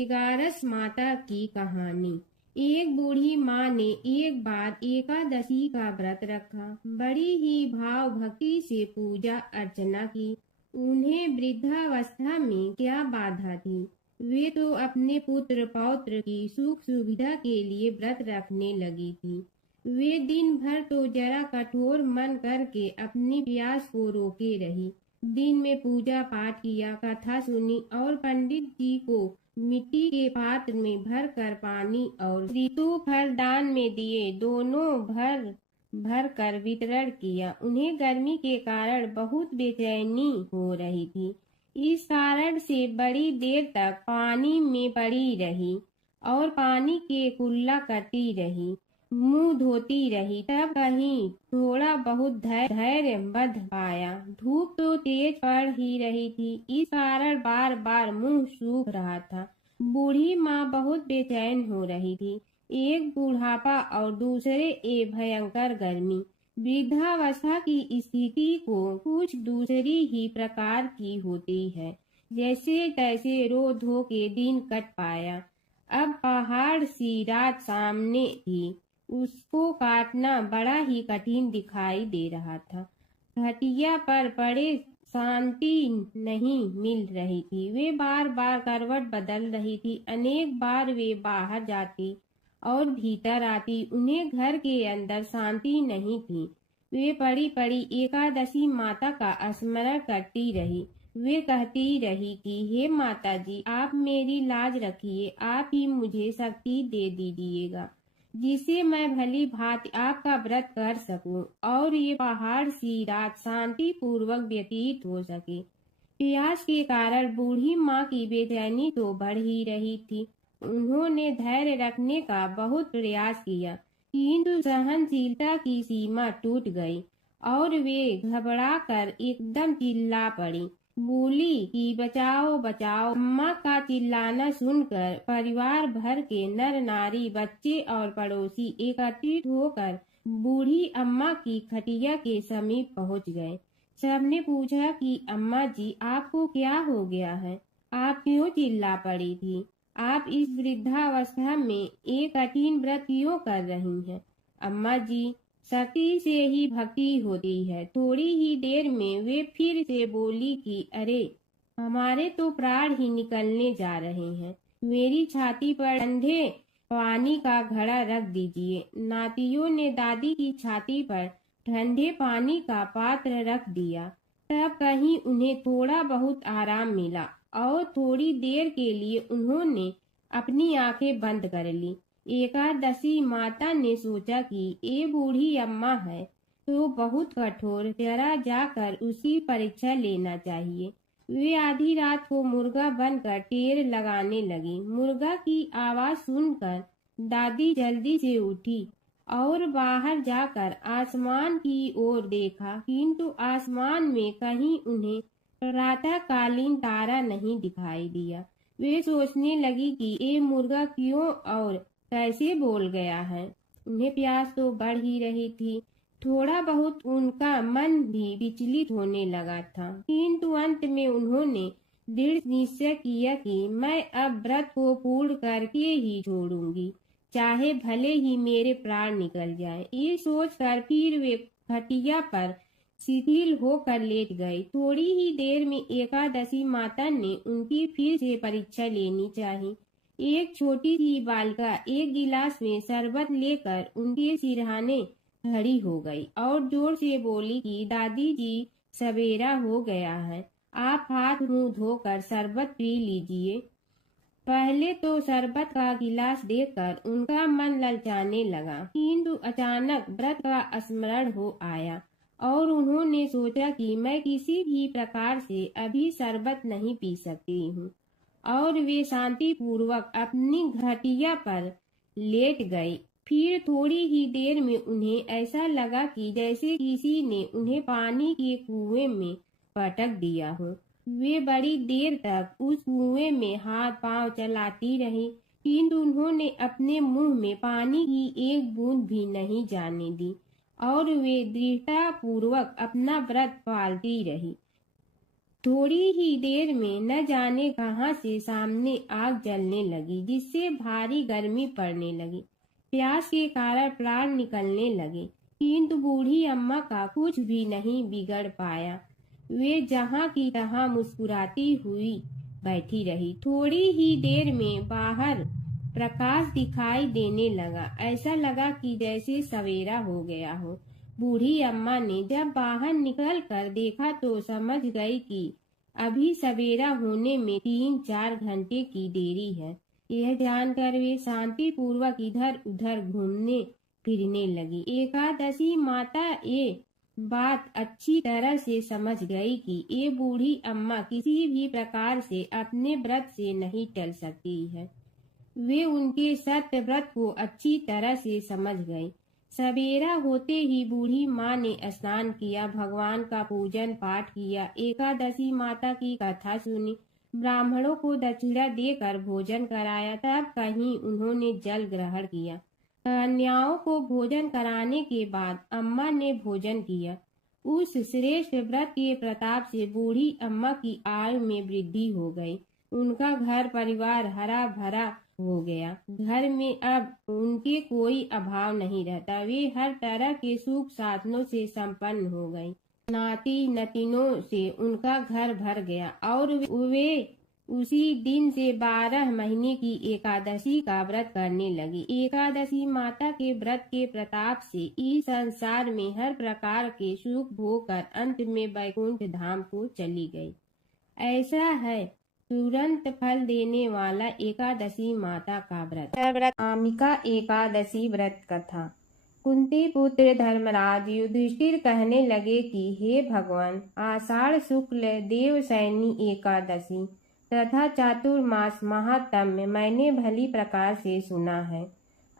ग्यारस माता की कहानी। एक बूढ़ी माँ ने एक बार एकादशी का व्रत रखा। बड़ी ही भाव भक्ति से पूजा अर्चना की। उन्हें वृद्धावस्था में क्या बाधा थी। वे तो अपने पुत्र पौत्र की सुख सुविधा के लिए व्रत रखने लगी थी। वे दिन भर तो जरा कठोर मन करके अपनी प्यास को रोके रही। दिन में पूजा पाठ किया, कथा सुनी और पंडित जी को मिट्टी के पात्र में भर कर पानी और ऋतु फल दान में दिए। दोनों भर भर कर वितरण किया। उन्हें गर्मी के कारण बहुत बेचैनी हो रही थी। इस कारण से बड़ी देर तक पानी में पड़ी रही और पानी के कुल्ला करती रही, मुंह धोती रही। तब कहीं थोड़ा बहुत धैर्य बंध पाया। धूप तो तेज पड़ ही रही थी, इस कारण बार बार मुंह सूख रहा था। बूढ़ी माँ बहुत बेचैन हो रही थी। एक बुढ़ापा और दूसरे भयंकर गर्मी। वृद्धावस्था की स्थिति को कुछ दूसरी ही प्रकार की होती है। जैसे तैसे रो धो के दिन कट पाया। अब पहाड़ सी रात सामने थी, उसको काटना बड़ा ही कठिन दिखाई दे रहा था। खटिया पर पड़े शांति नहीं मिल रही थी। वे बार बार करवट बदल रही थी। अनेक बार वे बाहर जाती और भीतर आती। उन्हें घर के अंदर शांति नहीं थी। वे पड़ी पड़ी एकादशी माता का स्मरण करती रही। वे कहती रही कि हे माता जी, आप मेरी लाज रखिए, आप ही मुझे शक्ति दे दीजिएगा जिससे मैं भली भांति आपका व्रत कर सकूं और ये पहाड़ सी रात शांति पूर्वक व्यतीत हो सके। प्यास के कारण बूढ़ी माँ की बेचैनी तो बढ़ ही रही थी। उन्होंने धैर्य रखने का बहुत प्रयास किया, किंतु सहनशीलता की सीमा टूट गई और वे घबराकर एकदम चिल्ला पड़ी। बोली कि बचाओ बचाओ। अम्मा का चिल्लाना सुनकर परिवार भर के नर नारी, बच्चे और पड़ोसी एकत्रित होकर बूढ़ी अम्मा की खटिया के समीप पहुंच गए। सबने पूछा कि अम्मा जी, आपको क्या हो गया है? आप क्यों चिल्ला पड़ी थी? आप इस वृद्धावस्था में एक कठिन व्रत क्यों कर रही हैं? अम्मा जी, शक्ति से ही भक्ति होती है। थोड़ी ही देर में वे फिर से बोली कि अरे, हमारे तो प्राण ही निकलने जा रहे हैं। मेरी छाती पर ठंडे पानी का घड़ा रख दीजिए। नातियों ने दादी की छाती पर ठंडे पानी का पात्र रख दिया। तब कहीं उन्हें थोड़ा बहुत आराम मिला और थोड़ी देर के लिए उन्होंने अपनी आंखें बंद कर ली। एकादशी माता ने सोचा कि ये बूढ़ी अम्मा है तो बहुत कठोर, जरा जाकर उसकी परीक्षा लेना चाहिए। वे आधी रात को मुर्गा बनकर टेर लगाने लगी। मुर्गा की आवाज सुनकर दादी जल्दी से उठी और बाहर जाकर आसमान की ओर देखा, किंतु आसमान में कहीं उन्हें प्रातःकालीन तारा नहीं दिखाई दिया। वे सोचने लगी कि ये मुर्गा क्यों और कैसे बोल गया है। उन्हें प्यास तो बढ़ ही रही थी। थोड़ा बहुत उनका मन भी विचलित होने लगा था, किंतु अंत में उन्होंने दृढ़ निश्चय किया कि मैं अब व्रत को पूर्ण करके ही छोड़ूंगी, चाहे भले ही मेरे प्राण निकल जाए। ये सोचकर फिर वे खटिया पर शिथिल होकर लेट गए। थोड़ी ही देर में एकादशी माता ने उनकी फिर से परीक्षा लेनी चाहिए। एक छोटी सी बालिका एक गिलास में शरबत लेकर उनके सिरहाने खड़ी हो गई और जोर से बोली कि दादी जी, सवेरा हो गया है, आप हाथ मुंह धोकर शरबत पी लीजिए। पहले तो शरबत का गिलास देखकर उनका मन ललचाने लगा, किंतु अचानक व्रत का स्मरण हो आया और उन्होंने सोचा कि मैं किसी भी प्रकार से अभी शरबत नहीं पी सकती हूँ और वे शांति पूर्वक अपनी घटिया पर लेट गई। फिर थोड़ी ही देर में उन्हें ऐसा लगा कि जैसे किसी ने उन्हें पानी के कुएं में पटक दिया हो। वे बड़ी देर तक उस कुएं में हाथ पांव चलाती रही, किंतु उन्होंने अपने मुंह में पानी की एक बूंद भी नहीं जाने दी और वे दृढ़ता पूर्वक अपना व्रत पालती रही। थोड़ी ही देर में न जाने कहां से सामने आग जलने लगी, जिससे भारी गर्मी पड़ने लगी। प्यास के कारण प्राण निकलने लगे, किंतु बूढ़ी अम्मा का कुछ भी नहीं बिगड़ पाया। वे जहां की तहां मुस्कुराती हुई बैठी रही। थोड़ी ही देर में बाहर प्रकाश दिखाई देने लगा। ऐसा लगा कि जैसे सवेरा हो गया हो। बूढ़ी अम्मा ने जब बाहर निकल कर देखा तो समझ गई कि अभी सवेरा होने में 3-4 घंटे की देरी है। यह जानकर वे शांति पूर्वक इधर उधर घूमने फिरने लगी। एकादशी माता ये बात अच्छी तरह से समझ गई कि ये बूढ़ी अम्मा किसी भी प्रकार से अपने व्रत से नहीं टल सकती है। वे उनके सत्य व्रत को अच्छी तरह से समझ गई। सवेरा होते ही बूढ़ी माँ ने स्नान किया, भगवान का पूजन पाठ किया, एकादशी माता की कथा सुनी, ब्राह्मणों को दक्षिणा देकर भोजन कराया। तब कहीं उन्होंने जल ग्रहण किया। कन्याओं को भोजन कराने के बाद अम्मा ने भोजन किया। उस श्रेष्ठ व्रत के प्रताप से बूढ़ी अम्मा की आयु में वृद्धि हो गई। उनका घर परिवार हरा भरा हो गया। घर में अब उनके कोई अभाव नहीं रहता। वे हर तरह के सुख साधनों से संपन्न हो गई। नाती नतीनों से उनका घर भर गया और वे उसी दिन से 12 महीने की एकादशी का व्रत करने लगी। एकादशी माता के व्रत के प्रताप से इस संसार में हर प्रकार के सुख भोग कर अंत में वैकुंठ धाम को चली गई। ऐसा है तुरंत फल देने वाला एकादशी माता का व्रत। कामिका एकादशी व्रत कथा। कुंती पुत्र धर्मराज युधिष्ठिर कहने लगे कि हे भगवान, आषाढ़ शुक्ल देवशयनी एकादशी तथा चातुर्मास महात्म्य मैंने भली प्रकार से सुना है।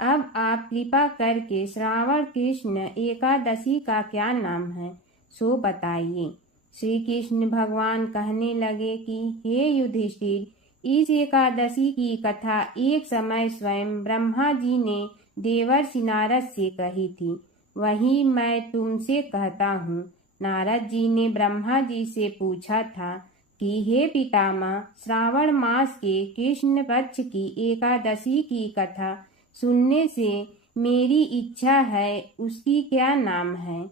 अब आप कृपा करके श्रावण कृष्ण एकादशी का क्या नाम है सो बताइए। श्री कृष्ण भगवान कहने लगे कि हे युधिष्ठिर, इस एकादशी की कथा एक समय स्वयं ब्रह्मा जी ने देवर्षि नारद से कही थी। वही मैं तुमसे कहता हूँ। नारद जी ने ब्रह्मा जी से पूछा था कि हे पितामह, श्रावण मास के कृष्ण पक्ष की एकादशी की कथा सुनने से मेरी इच्छा है। उसकी क्या नाम है,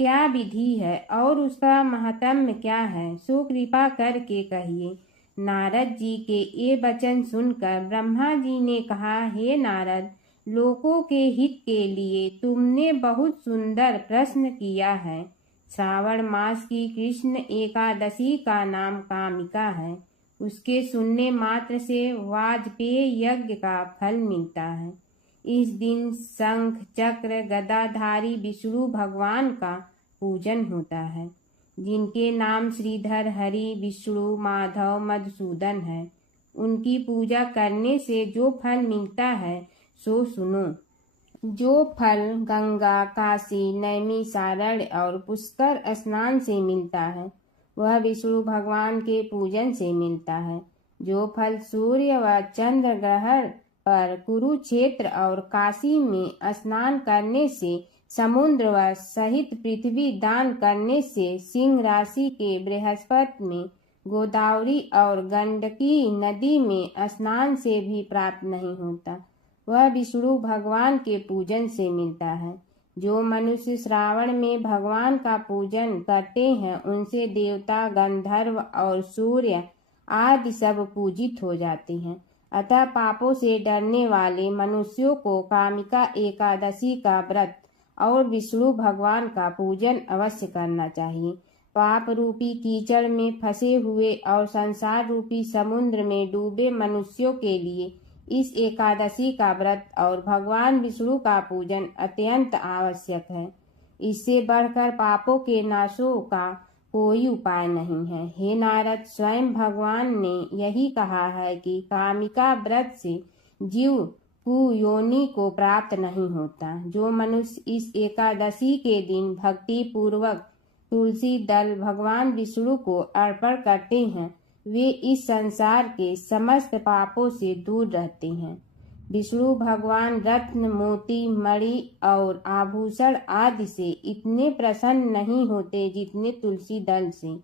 क्या विधि है और उसका महत्म क्या है, सो कृपा करके कहिए। नारद जी के ये वचन सुनकर ब्रह्मा जी ने कहा, हे नारद, लोकों के हित के लिए तुमने बहुत सुंदर प्रश्न किया है। श्रावण मास की कृष्ण एकादशी का नाम कामिका है। उसके सुनने मात्र से वाजपेय यज्ञ का फल मिलता है। इस दिन शंख चक्र गदाधारी विष्णु भगवान का पूजन होता है, जिनके नाम श्रीधर हरि विष्णु माधव मधुसूदन है। उनकी पूजा करने से जो फल मिलता है सो सुनो। जो फल गंगा, काशी, नैमिषारण्य और पुष्कर स्नान से मिलता है, वह विष्णु भगवान के पूजन से मिलता है। जो फल सूर्य व चंद्र ग्रहण पर कुरुक्षेत्र और काशी में स्नान करने से, समुद्र व सहित पृथ्वी दान करने से, सिंह राशि के बृहस्पति में, गोदावरी और गंडकी नदी में स्नान से भी प्राप्त नहीं होता, वह विष्णु भगवान के पूजन से मिलता है। जो मनुष्य श्रावण में भगवान का पूजन करते हैं, उनसे देवता, गंधर्व और सूर्य आदि सब पूजित हो जाते हैं। अतः पापों से डरने वाले मनुष्यों को कामिका एकादशी का व्रत और विष्णु भगवान का पूजन अवश्य करना चाहिए। पाप रूपी कीचड़ में फंसे हुए और संसार रूपी समुद्र में डूबे मनुष्यों के लिए इस एकादशी का व्रत और भगवान विष्णु का पूजन अत्यंत आवश्यक है। इससे बढ़कर पापों के नाशों का कोई उपाय नहीं है। हे नारद, स्वयं भगवान ने यही कहा है कि कामिका व्रत से जीव कुयोनि को प्राप्त नहीं होता। जो मनुष्य इस एकादशी के दिन भक्ति पूर्वक तुलसी दल भगवान विष्णु को अर्पण करते हैं, वे इस संसार के समस्त पापों से दूर रहते हैं। विष्णु भगवान रत्न, मोती, मणि और आभूषण आदि से इतने प्रसन्न नहीं होते जितने तुलसी दल से।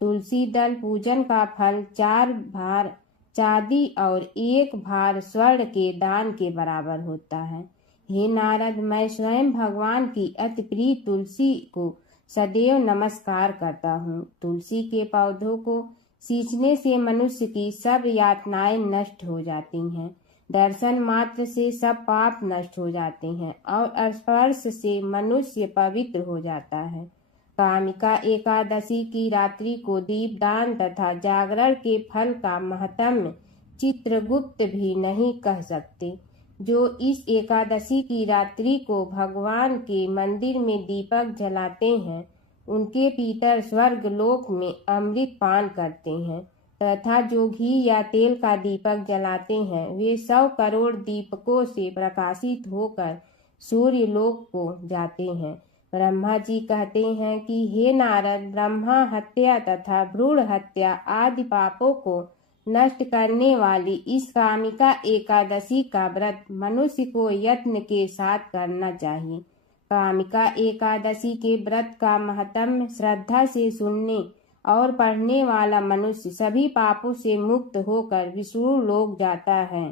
तुलसी दल पूजन का फल 4 भार चांदी और 1 भार स्वर्ण के दान के बराबर होता है। हे नारद, मैं स्वयं भगवान की अति प्रिय तुलसी को सदैव नमस्कार करता हूँ। तुलसी के पौधों को सींचने से मनुष्य की सब यातनाएं नष्ट हो जाती हैं। दर्शन मात्र से सब पाप नष्ट हो जाते हैं और स्पर्श से मनुष्य पवित्र हो जाता है। कामिका एकादशी की रात्रि को दीपदान तथा जागरण के फल का महत्म चित्रगुप्त भी नहीं कह सकते। जो इस एकादशी की रात्रि को भगवान के मंदिर में दीपक जलाते हैं, उनके पितर स्वर्ग लोक में अमृत पान करते हैं तथा जो घी या तेल का दीपक जलाते हैं, वे 100 करोड़ दीपकों से प्रकाशित होकर सूर्य लोक को जाते हैं। ब्रह्मा जी कहते हैं कि हे नारद, ब्रह्मा हत्या तथा भ्रूण हत्या आदि पापों को नष्ट करने वाली इस कामिका एकादशी का व्रत मनुष्य को यत्न के साथ करना चाहिए। कामिका एकादशी के व्रत का महत्म श्रद्धा से सुनने और पढ़ने वाला मनुष्य सभी पापों से मुक्त होकर विष्णु लोक जाता है।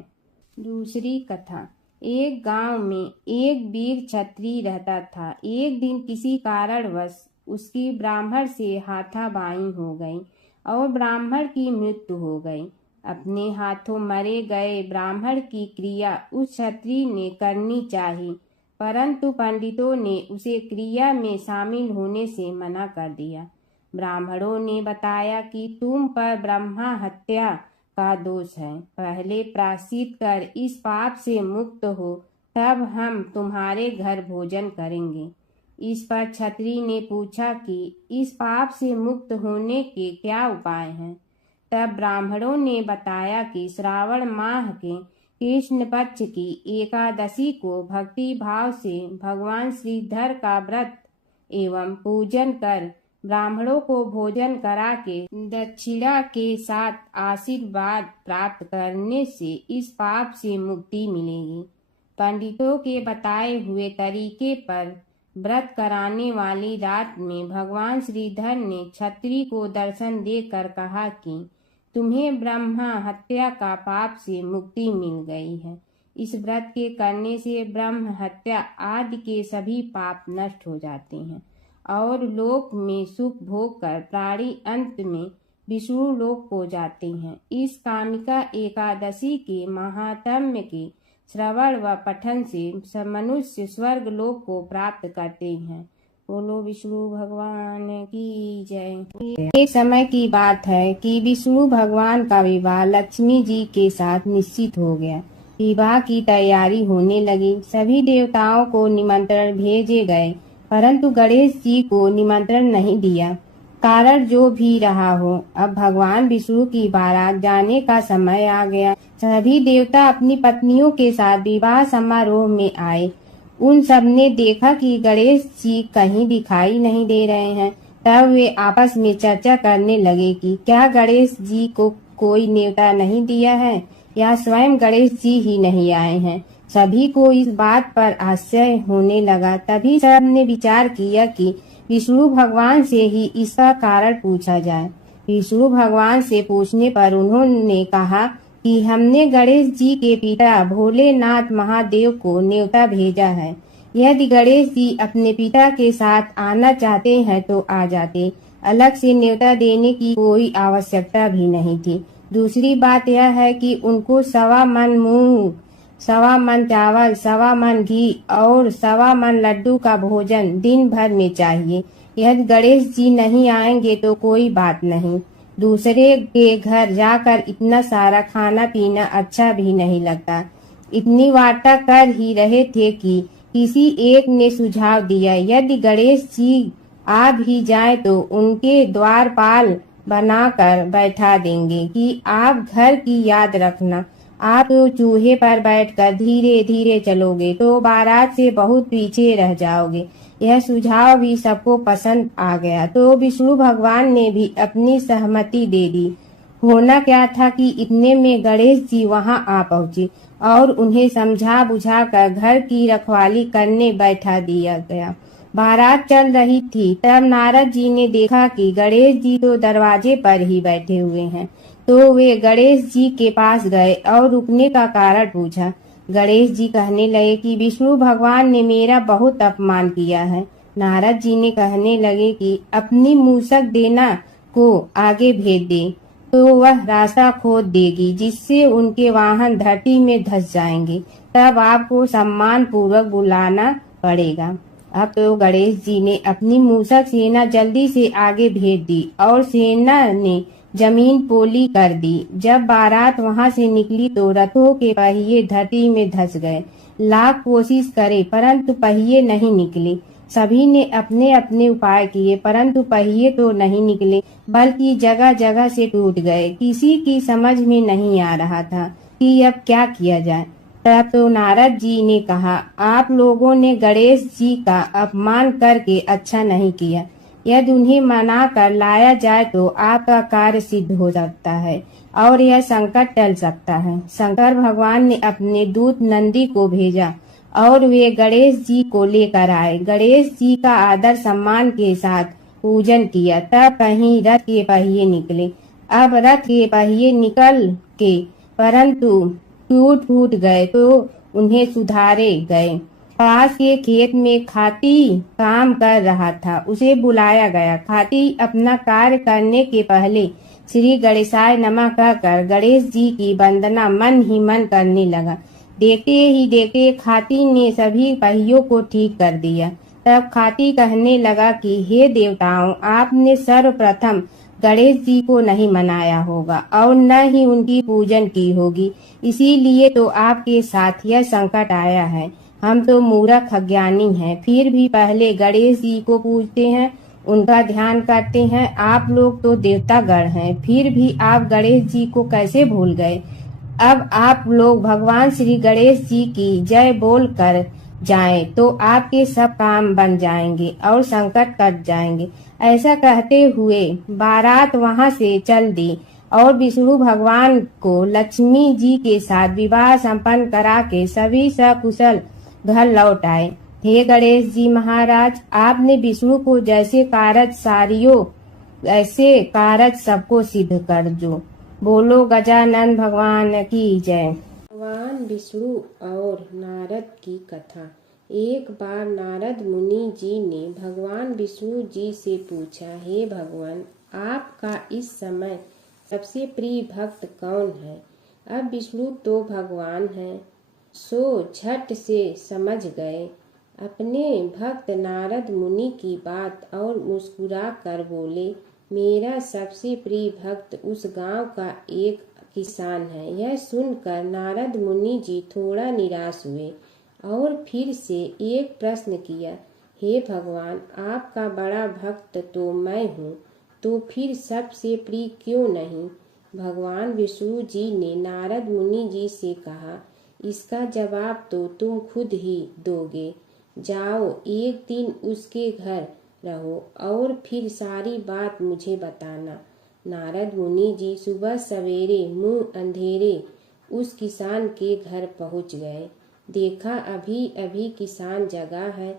दूसरी कथा। एक गांव में एक वीर क्षत्रिय रहता था। एक दिन किसी कारणवश उसकी ब्राह्मण से हाथापाई हो गई और ब्राह्मण की मृत्यु हो गई। अपने हाथों मरे गए ब्राह्मण की क्रिया उस क्षत्रिय ने करनी चाहिए, परंतु पंडितों ने उसे क्रिया में शामिल होने से मना कर दिया। ब्राह्मणों ने बताया कि तुम पर ब्रह्मा हत्या का दोष है। पहले प्रायश्चित कर इस पाप से मुक्त हो, तब हम तुम्हारे घर भोजन करेंगे। इस पर क्षत्रिय ने पूछा कि इस पाप से मुक्त होने के क्या उपाय हैं। तब ब्राह्मणों ने बताया कि श्रावण माह के कृष्ण पक्ष की एकादशी को भक्ति भाव से भगवान श्रीधर का व्रत एवं पूजन कर ब्राह्मणों को भोजन करा के दक्षिणा के साथ आशीर्वाद प्राप्त करने से इस पाप से मुक्ति मिलेगी। पंडितों के बताए हुए तरीके पर व्रत कराने वाली रात में भगवान श्रीधर ने क्षत्रिय को दर्शन देकर कहा कि तुम्हें ब्रह्मा हत्या का पाप से मुक्ति मिल गई है। इस व्रत के करने से ब्रह्म हत्या आदि के सभी पाप नष्ट हो जाते हैं और लोक में सुख भोग कर प्राणी अंत में विष्णु लोक को जाते हैं। इस कामिका एकादशी के महात्म्य के श्रवण व पठन से मनुष्य स्वर्ग लोक को प्राप्त करते हैं। बोलो विष्णु भगवान की जय। एक समय की बात है कि विष्णु भगवान का विवाह लक्ष्मी जी के साथ निश्चित हो गया। विवाह की तैयारी होने लगी। सभी देवताओं को निमंत्रण भेजे गए, परंतु गणेश जी को निमंत्रण नहीं दिया। कारण जो भी रहा हो, अब भगवान विष्णु की बारात जाने का समय आ गया। सभी देवता अपनी पत्नियों के साथ विवाह समारोह में आए। उन सब ने देखा कि गणेश जी कहीं दिखाई नहीं दे रहे हैं। तब वे आपस में चर्चा करने लगे कि क्या गणेश जी को कोई न्योता नहीं दिया है या स्वयं गणेश जी ही नहीं आए हैं। सभी को इस बात पर आश्चर्य होने लगा। तभी सब ने विचार किया कि विष्णु भगवान से ही इसका कारण पूछा जाए। विष्णु भगवान से पूछने पर उन्होंने कहा कि हमने गणेश जी के पिता भोलेनाथ महादेव को न्योता भेजा है। यदि गणेश जी अपने पिता के साथ आना चाहते हैं तो आ जाते। अलग से न्योता देने की कोई आवश्यकता भी नहीं थी। दूसरी बात यह है कि उनको 1.25 मन मूंग, 1.25 मन चावल, 1.25 मन घी और 1.25 मन लड्डू का भोजन दिन भर में चाहिए। यदि गणेश जी नहीं आएंगे तो कोई बात नहीं। दूसरे के घर जाकर इतना सारा खाना पीना अच्छा भी नहीं लगता। इतनी वार्ता कर ही रहे थे कि किसी एक ने सुझाव दिया, यदि गणेश जी आ भी जाए तो उनके द्वारपाल बनाकर बैठा देंगे कि आप घर की याद रखना। आप तो चूहे पर बैठकर धीरे धीरे चलोगे तो बारात से बहुत पीछे रह जाओगे। यह सुझाव भी सबको पसंद आ गया तो विष्णु भगवान ने भी अपनी सहमति दे दी। होना क्या था कि इतने में गणेश जी वहां आ पहुंचे और उन्हें समझा बुझा कर घर की रखवाली करने बैठा दिया गया। बारात चल रही थी तब नारद जी ने देखा कि गणेश जी तो दरवाजे पर ही बैठे हुए हैं। तो वे गणेश जी के पास गए और रुकने का कारण पूछा। गणेश जी कहने लगे कि विष्णु भगवान ने मेरा बहुत अपमान किया है। नारद जी ने कहने लगे कि अपनी मूसक देना को आगे भेज दे तो वह रास्ता खोद देगी, जिससे उनके वाहन धरती में धंस जाएंगे। तब आपको सम्मान पूर्वक बुलाना पड़ेगा। अब तो गणेश जी ने अपनी मूसक सेना जल्दी से आगे भेज दी और सेना ने जमीन पोली कर दी। जब बारात वहां से निकली तो रथों के पहिए धरती में धंस गए। लाख कोशिश करे परंतु पहिए नहीं निकले। सभी ने अपने अपने उपाय किए परंतु पहिए तो नहीं निकले, बल्कि जगह जगह से टूट गए। किसी की समझ में नहीं आ रहा था कि अब क्या किया जाए। तब तो नारद जी ने कहा, आप लोगों ने गणेश जी का अपमान करके अच्छा नहीं किया। यदि उन्हें मना कर लाया जाए तो आपका कार्य सिद्ध हो सकता है और यह संकट टल सकता है। शंकर भगवान ने अपने दूत नंदी को भेजा और वे गणेश जी को लेकर आए। गणेश जी का आदर सम्मान के साथ पूजन किया। तब कहीं रथ के पहिए निकले। अब रथ के पहिए निकल के परंतु टूट गए तो उन्हें सुधारे गए। पास के खेत में खाती काम कर रहा था, उसे बुलाया गया। खाती अपना कार्य करने के पहले श्री गणेशाय नमः कहकर गणेश जी की वंदना मन ही मन करने लगा। देखते ही देखते खाती ने सभी पहियों को ठीक कर दिया। तब खाती कहने लगा कि हे देवताओं, आपने सर्वप्रथम गणेश जी को नहीं मनाया होगा और न ही उनकी पूजन की होगी, इसीलिए तो आपके साथ यह संकट आया है। हम तो मूर्ख अज्ञानी हैं, फिर भी पहले गणेश जी को पूजते हैं, उनका ध्यान करते हैं। आप लोग तो देवतागण हैं, फिर भी आप गणेश जी को कैसे भूल गए। अब आप लोग भगवान श्री गणेश जी की जय बोल कर जाएं तो आपके सब काम बन जाएंगे और संकट कट जाएंगे। ऐसा कहते हुए बारात वहां से चल दी और विष्णु भगवान को लक्ष्मी जी के साथ विवाह संपन्न करा के सभी सकुशल घर लौट आए। हे गणेश जी महाराज, आपने विष्णु को जैसे कारज सारियो ऐसे कारज सबको सिद्ध कर जो। बोलो गजानन भगवान की जय। भगवान विष्णु और नारद की कथा। एक बार नारद मुनि जी ने भगवान विष्णु जी से पूछा, हे भगवान, आपका इस समय सबसे प्रिय भक्त कौन है। अब विष्णु तो भगवान हैं, सो झट से समझ गए अपने भक्त नारद मुनि की बात और मुस्कुरा कर बोले, मेरा सबसे प्रिय भक्त उस गांव का एक किसान है। यह सुनकर नारद मुनि जी थोड़ा निराश हुए और फिर से एक प्रश्न किया, हे भगवान, आपका बड़ा भक्त तो मैं हूँ, तो फिर सबसे प्रिय क्यों नहीं। भगवान विष्णु जी ने नारद मुनि जी से कहा, इसका जवाब तो तुम खुद ही दोगे। जाओ, एक दिन उसके घर रहो और फिर सारी बात मुझे बताना। नारद मुनि जी सुबह सवेरे मुंह अंधेरे उस किसान के घर पहुंच गए। देखा अभी अभी किसान जगा है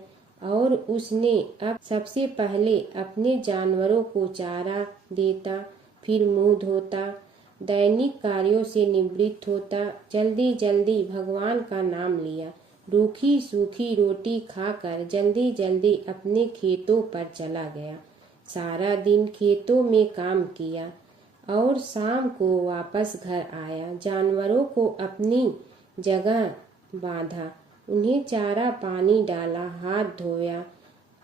और उसने अब सबसे पहले अपने जानवरों को चारा देता, फिर मुंह धोता, दैनिक कार्यों से निवृत्त होता, जल्दी जल्दी भगवान का नाम लिया, रूखी सूखी रोटी खाकर जल्दी जल्दी अपने खेतों पर चला गया। सारा दिन खेतों में काम किया और शाम को वापस घर आया। जानवरों को अपनी जगह बांधा, उन्हें चारा पानी डाला, हाथ धोया,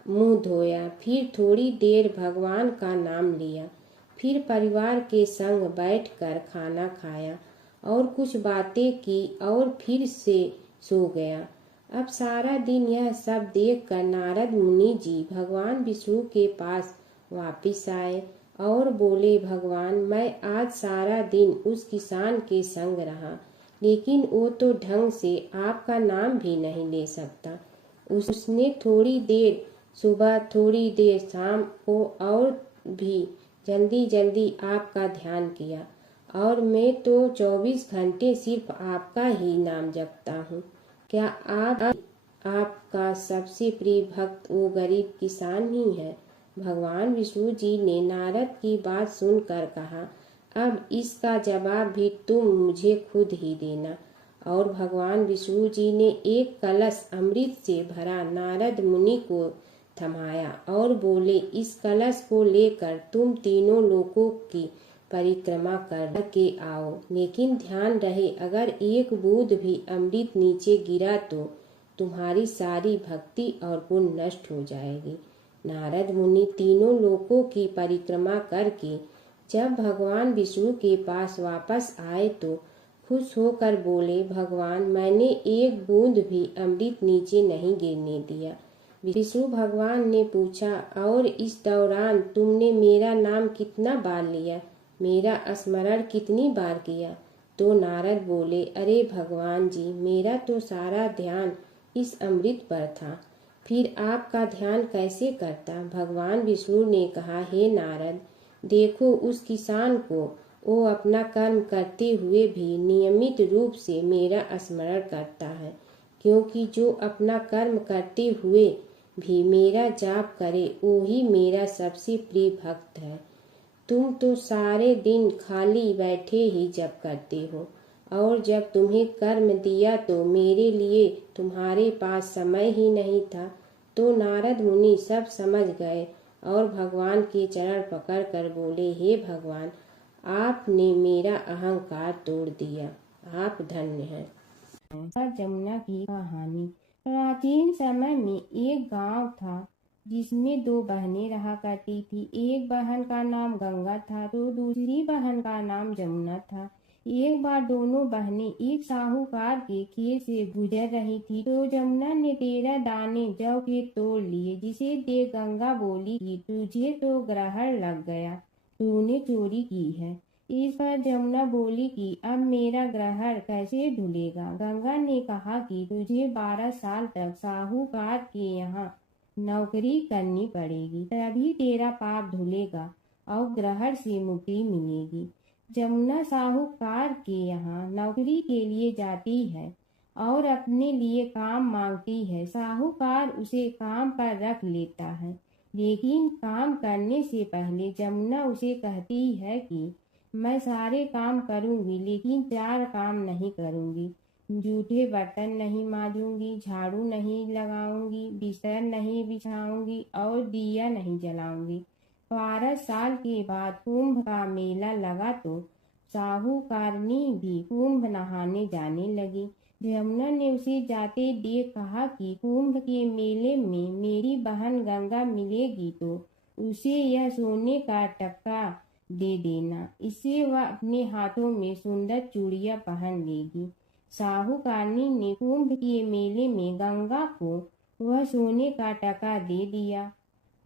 मुंह धोया, फिर थोड़ी देर भगवान का नाम लिया, फिर परिवार के संग बैठकर खाना खाया और कुछ बातें की और फिर से सो गया। अब सारा दिन यह सब देखकर नारद मुनि जी भगवान विष्णु के पास वापिस आए और बोले, भगवान, मैं आज सारा दिन उस किसान के संग रहा, लेकिन वो तो ढंग से आपका नाम भी नहीं ले सकता। उसने थोड़ी देर सुबह, थोड़ी देर शाम को और भी जल्दी जल्दी आपका ध्यान किया और मैं तो 24 घंटे सिर्फ आपका ही नाम जपता हूँ। क्या आपका सबसे प्रिय भक्त वो गरीब किसान ही है। भगवान विष्णु जी ने नारद की बात सुनकर कहा, अब इसका जवाब भी तुम मुझे खुद ही देना। और भगवान विष्णु जी ने एक कलश अमृत से भरा नारद मुनि को थमाया और बोले, इस कलश को लेकर तुम तीनों लोकों की परिक्रमा कर के आओ, लेकिन ध्यान रहे अगर एक बूंद भी अमृत नीचे गिरा तो तुम्हारी सारी भक्ति और पुण्य नष्ट हो जाएगी। नारद मुनि तीनों लोकों की परिक्रमा करके जब भगवान विष्णु के पास वापस आए तो खुश होकर बोले, भगवान मैंने एक बूंद भी अमृत नीचे नहीं गिरने दिया। विष्णु भगवान ने पूछा, और इस दौरान तुमने मेरा नाम कितना बार लिया, मेरा स्मरण कितनी बार किया? तो नारद बोले, अरे भगवान जी, मेरा तो सारा ध्यान इस अमृत पर था, फिर आपका ध्यान कैसे करता? भगवान विष्णु ने कहा, हे नारद, देखो उस किसान को, वो अपना कर्म करते हुए भी नियमित रूप से मेरा स्मरण करता है, क्योंकि जो अपना कर्म करते हुए भी मेरा जाप करे वो ही मेरा सबसे प्रिय भक्त है। तुम तो सारे दिन खाली बैठे ही जप करते हो, और जब तुम्हें कर्म दिया तो मेरे लिए तुम्हारे पास समय ही नहीं था। तो नारद मुनि सब समझ गए और भगवान के चरण पकड़ कर बोले, हे भगवान, आपने मेरा अहंकार तोड़ दिया, आप धन्य हैं। जमुना की कहानी। प्राचीन समय में एक गांव था जिसमें दो बहनें रहा करती थी। एक बहन का नाम गंगा था तो दूसरी बहन का नाम जमुना था। एक बार दोनों बहनें एक साहूकार के खेत से गुजर रही थी तो जमुना ने 13 दाने जौ के तोड़ लिए, जिसे देख गंगा बोली कि तुझे तो ग्रहण लग गया, तूने चोरी की है। इस पर जमुना बोली कि अब मेरा ग्रहण कैसे धुलेगा। गंगा ने कहा कि तुझे 12 साल तक साहूकार के यहाँ नौकरी करनी पड़ेगी, तभी तेरा पाप धुलेगा और ग्रहण से मुक्ति मिलेगी। जमुना साहूकार के यहाँ नौकरी के लिए जाती है और अपने लिए काम मांगती है। साहूकार उसे काम पर रख लेता है, लेकिन काम करने से पहले जमुना उसे कहती है कि मैं सारे काम करूंगी लेकिन 4 काम नहीं करूंगी। जूठे बर्तन नहीं मांजूंगी, झाड़ू नहीं लगाऊंगी, बिस्तर नहीं बिछाऊंगी और दिया नहीं जलाऊंगी। 12 साल के बाद कुंभ का मेला लगा तो साहूकारनी भी कुंभ नहाने जाने लगी। जमुना ने उसे जाते देख कहा कि कुंभ के मेले में मेरी बहन गंगा मिलेगी तो उसे यह सोने का टक्का दे देना, इससे वह अपने हाथों में सुंदर चूड़ियां पहन लेगी। साहूकारनी ने कुंभ के मेले में गंगा को वह सोने का टका दे दिया।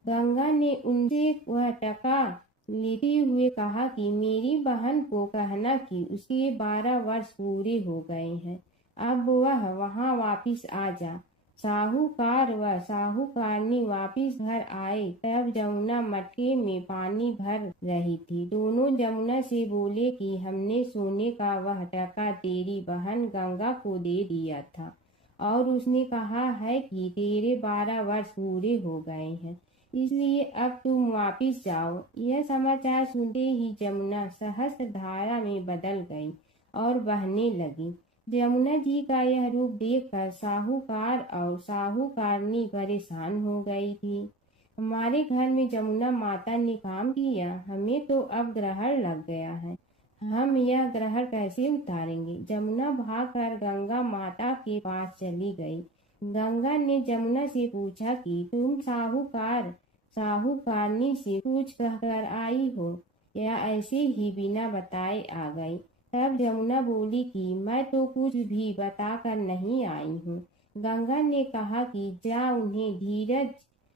गंगा ने उनसे वह टका लेते हुए कहा कि मेरी बहन को कहना कि उसके 12 वर्ष पूरे हो गए हैं, अब वह वहां वापिस आ जा। साहूकार व साहूकारनी वापिस घर आए तब जमुना मटके में पानी भर रही थी। दोनों जमुना से बोले कि हमने सोने का वह टका तेरी बहन गंगा को दे दिया था और उसने कहा है कि तेरे 12 वर्ष पूरे हो गए हैं, इसलिए अब तुम वापिस जाओ। यह समाचार सुनते ही जमुना सहस्त्र धारा में बदल गई और बहने लगी। जमुना जी का यह रूप देखकर साहूकार और साहूकारनी परेशान हो गई थी। हमारे घर में जमुना माता ने काम किया, हमें तो अब ग्रहण लग गया है, हम यह ग्रहण कैसे उतारेंगे। जमुना भागकर गंगा माता के पास चली गई। गंगा ने जमुना से पूछा कि तुम साहूकारनी से कुछ कहकर आई हो या ऐसे ही बिना बताए आ गई। तब जमुना बोली कि मैं तो कुछ भी बताकर नहीं आई हूँ। गंगा ने कहा कि जा उन्हें धीरज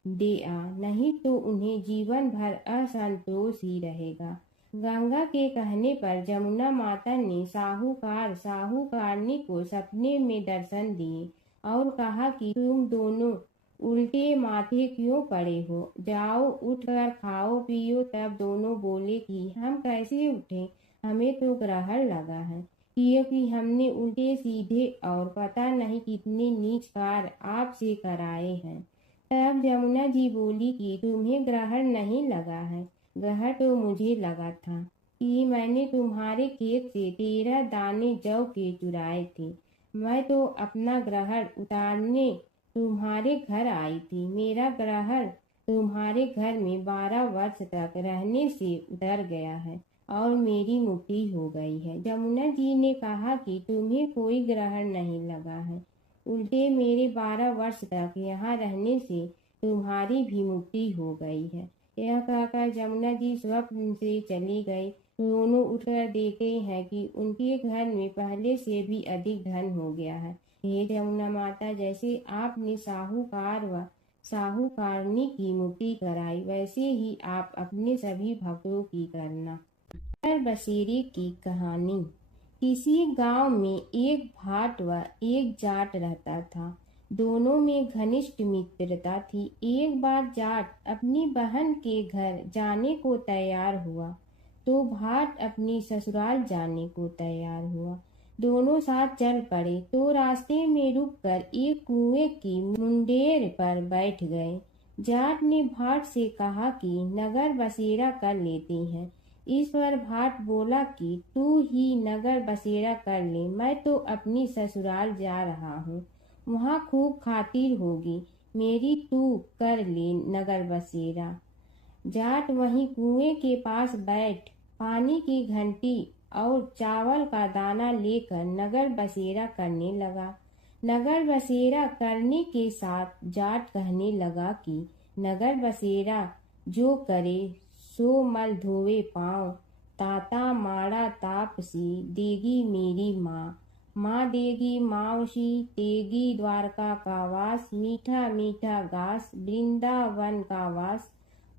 दे आ, नहीं तो उन्हें जीवन भर असंतोष ही रहेगा। गंगा के कहने पर जमुना माता ने साहूकारनी को सपने में दर्शन दिए और कहा कि तुम दोनों उल्टे माथे क्यों पड़े हो, जाओ उठकर खाओ पियो। तब दोनों बोले कि हम कैसे उठे, हमें तो ग्रहण लगा है। क्योंकि हमने उल्टे सीधे और पता नहीं कितने नीच कार्य आपसे कराए हैं। तब जमुना जी बोली कि तुम्हें ग्रहण नहीं लगा है, ग्रहण तो मुझे लगा था कि मैंने तुम्हारे खेत से 13 दाने जौ के चुराए थे। मैं तो अपना ग्रहण उतारने तुम्हारे घर आई थी। मेरा ग्रहण तुम्हारे घर में 12 वर्ष तक रहने से उतर गया है और मेरी मुक्ति हो गई है। जमुना जी ने कहा कि तुम्हें कोई ग्रहण नहीं लगा है, उल्टे मेरे 12 वर्ष तक यहाँ रहने से तुम्हारी भी मुक्ति हो गई है। यह कहकर जमुना जी स्वप्न से चली गई। दोनों उठकर देखते हैं कि उनके घर में पहले से भी अधिक धन हो गया है। हे जमुना माता, जैसे आपने साहूकार व साहूकारनी की मुक्ति कराई, वैसे ही आप अपने सभी भक्तों की करना। नगर बसेरे की कहानी। किसी गांव में एक भाट व एक जाट रहता था। दोनों में घनिष्ठ मित्रता थी। एक बार जाट अपनी बहन के घर जाने को तैयार हुआ तो भाट अपनी ससुराल जाने को तैयार हुआ। दोनों साथ चल पड़े तो रास्ते में रुककर एक कुएं की मुंडेर पर बैठ गए। जाट ने भाट से कहा कि नगर बसेरा कर लेते हैं। इस पर भाट बोला कि तू ही नगर बसेरा कर ले, मैं तो अपनी ससुराल जा रहा हूँ, वहाँ खूब खातिर होगी मेरी, तू कर ले नगर बसेरा। जाट वहीं कुएं के पास बैठ पानी की घंटी और चावल का दाना लेकर नगर बसेरा करने लगा। नगर बसेरा करने के साथ जाट कहने लगा कि नगर बसेरा जो करे सो मल धोवे पाँव, ताता माड़ा तापसी देगी मेरी माँ, माँ देगी मावशी तेगी द्वारका का वास, मीठा मीठा घास वृंदावन का वास,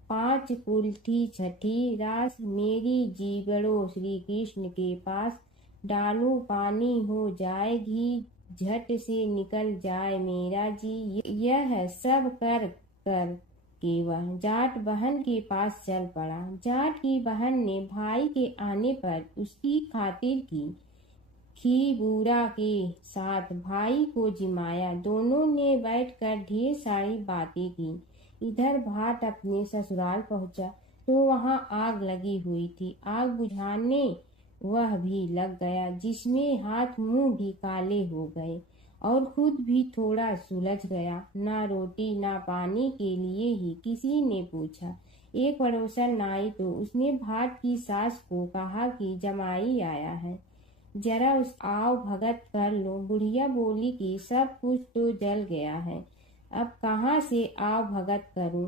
5 कुल्ठी छठी रास, मेरी जीवड़ो श्री कृष्ण के पास, डालू पानी हो जाए घी, झट से निकल जाए मेरा जी। यह सब कर कर के वह जाट बहन के पास चल पड़ा। जाट की बहन ने भाई के आने पर उसकी खातिर की। खी बूढ़ा के साथ भाई को जिमाया। दोनों ने बैठकर ढेर सारी बातें की। इधर भाट अपने ससुराल पहुंचा तो वहां आग लगी हुई थी। आग बुझाने वह भी लग गया, जिसमें हाथ मुंह भी काले हो गए और खुद भी थोड़ा सुलझ गया। ना रोटी ना पानी के लिए ही किसी ने पूछा। एक पड़ोसन आई तो उसने भाट की सास को कहा कि जमाई आया है, जरा उस आओ भगत कर लो। बुढ़िया बोली कि सब कुछ तो जल गया है, अब कहाँ से आओ भगत करूं।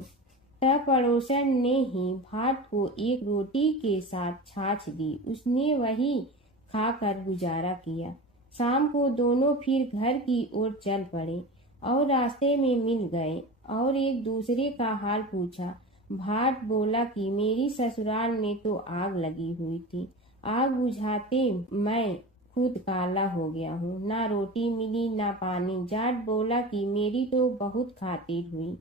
तब पड़ोसन ने ही भाट को एक रोटी के साथ छाछ दी। उसने वही खाकर गुजारा किया। शाम को दोनों फिर घर की ओर चल पड़े और रास्ते में मिल गए और एक दूसरे का हाल पूछा। भाट बोला कि मेरी ससुराल में तो आग लगी हुई थी, आग बुझाते मैं खुद काला हो गया हूँ, ना रोटी मिली ना पानी। जाट बोला कि मेरी तो बहुत खातिर हुई।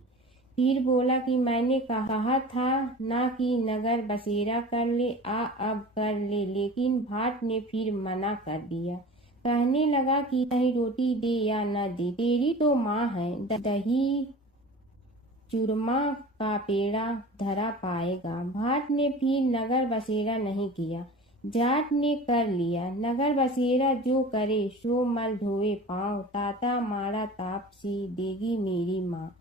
फिर बोला कि मैंने कहा था ना कि नगर बसेरा कर ले, अब कर ले, लेकिन भाट ने फिर मना कर दिया। कहने लगा कि चाहे रोटी दे या न दे, तेरी तो माँ है, दही चूरमा का पेड़ा धरा पाएगा। भाट ने फिर नगर बसेरा नहीं किया। जाट ने कर लिया। नगर बसेरा जो करे सो मल धोए पाँव, ताता माड़ा तापसी देगी मेरी माँ,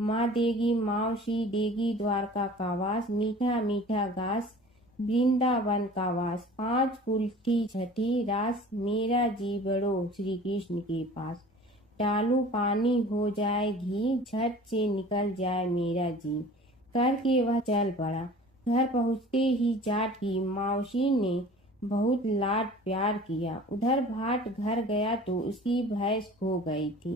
माँ देगी मावशी देगी द्वारका का वास, मीठा मीठा घास वृंदावन का वास, 5 कुल्ठी छठी रास, मेरा जी बड़ो श्री कृष्ण के पास, डालू पानी हो जाए घी, झट से निकल जाए मेरा जी। करके वह चल पड़ा। घर पहुँचते ही जाट की मावशी ने बहुत लाड प्यार किया। उधर भाट घर गया तो उसकी भैंस खो गई थी।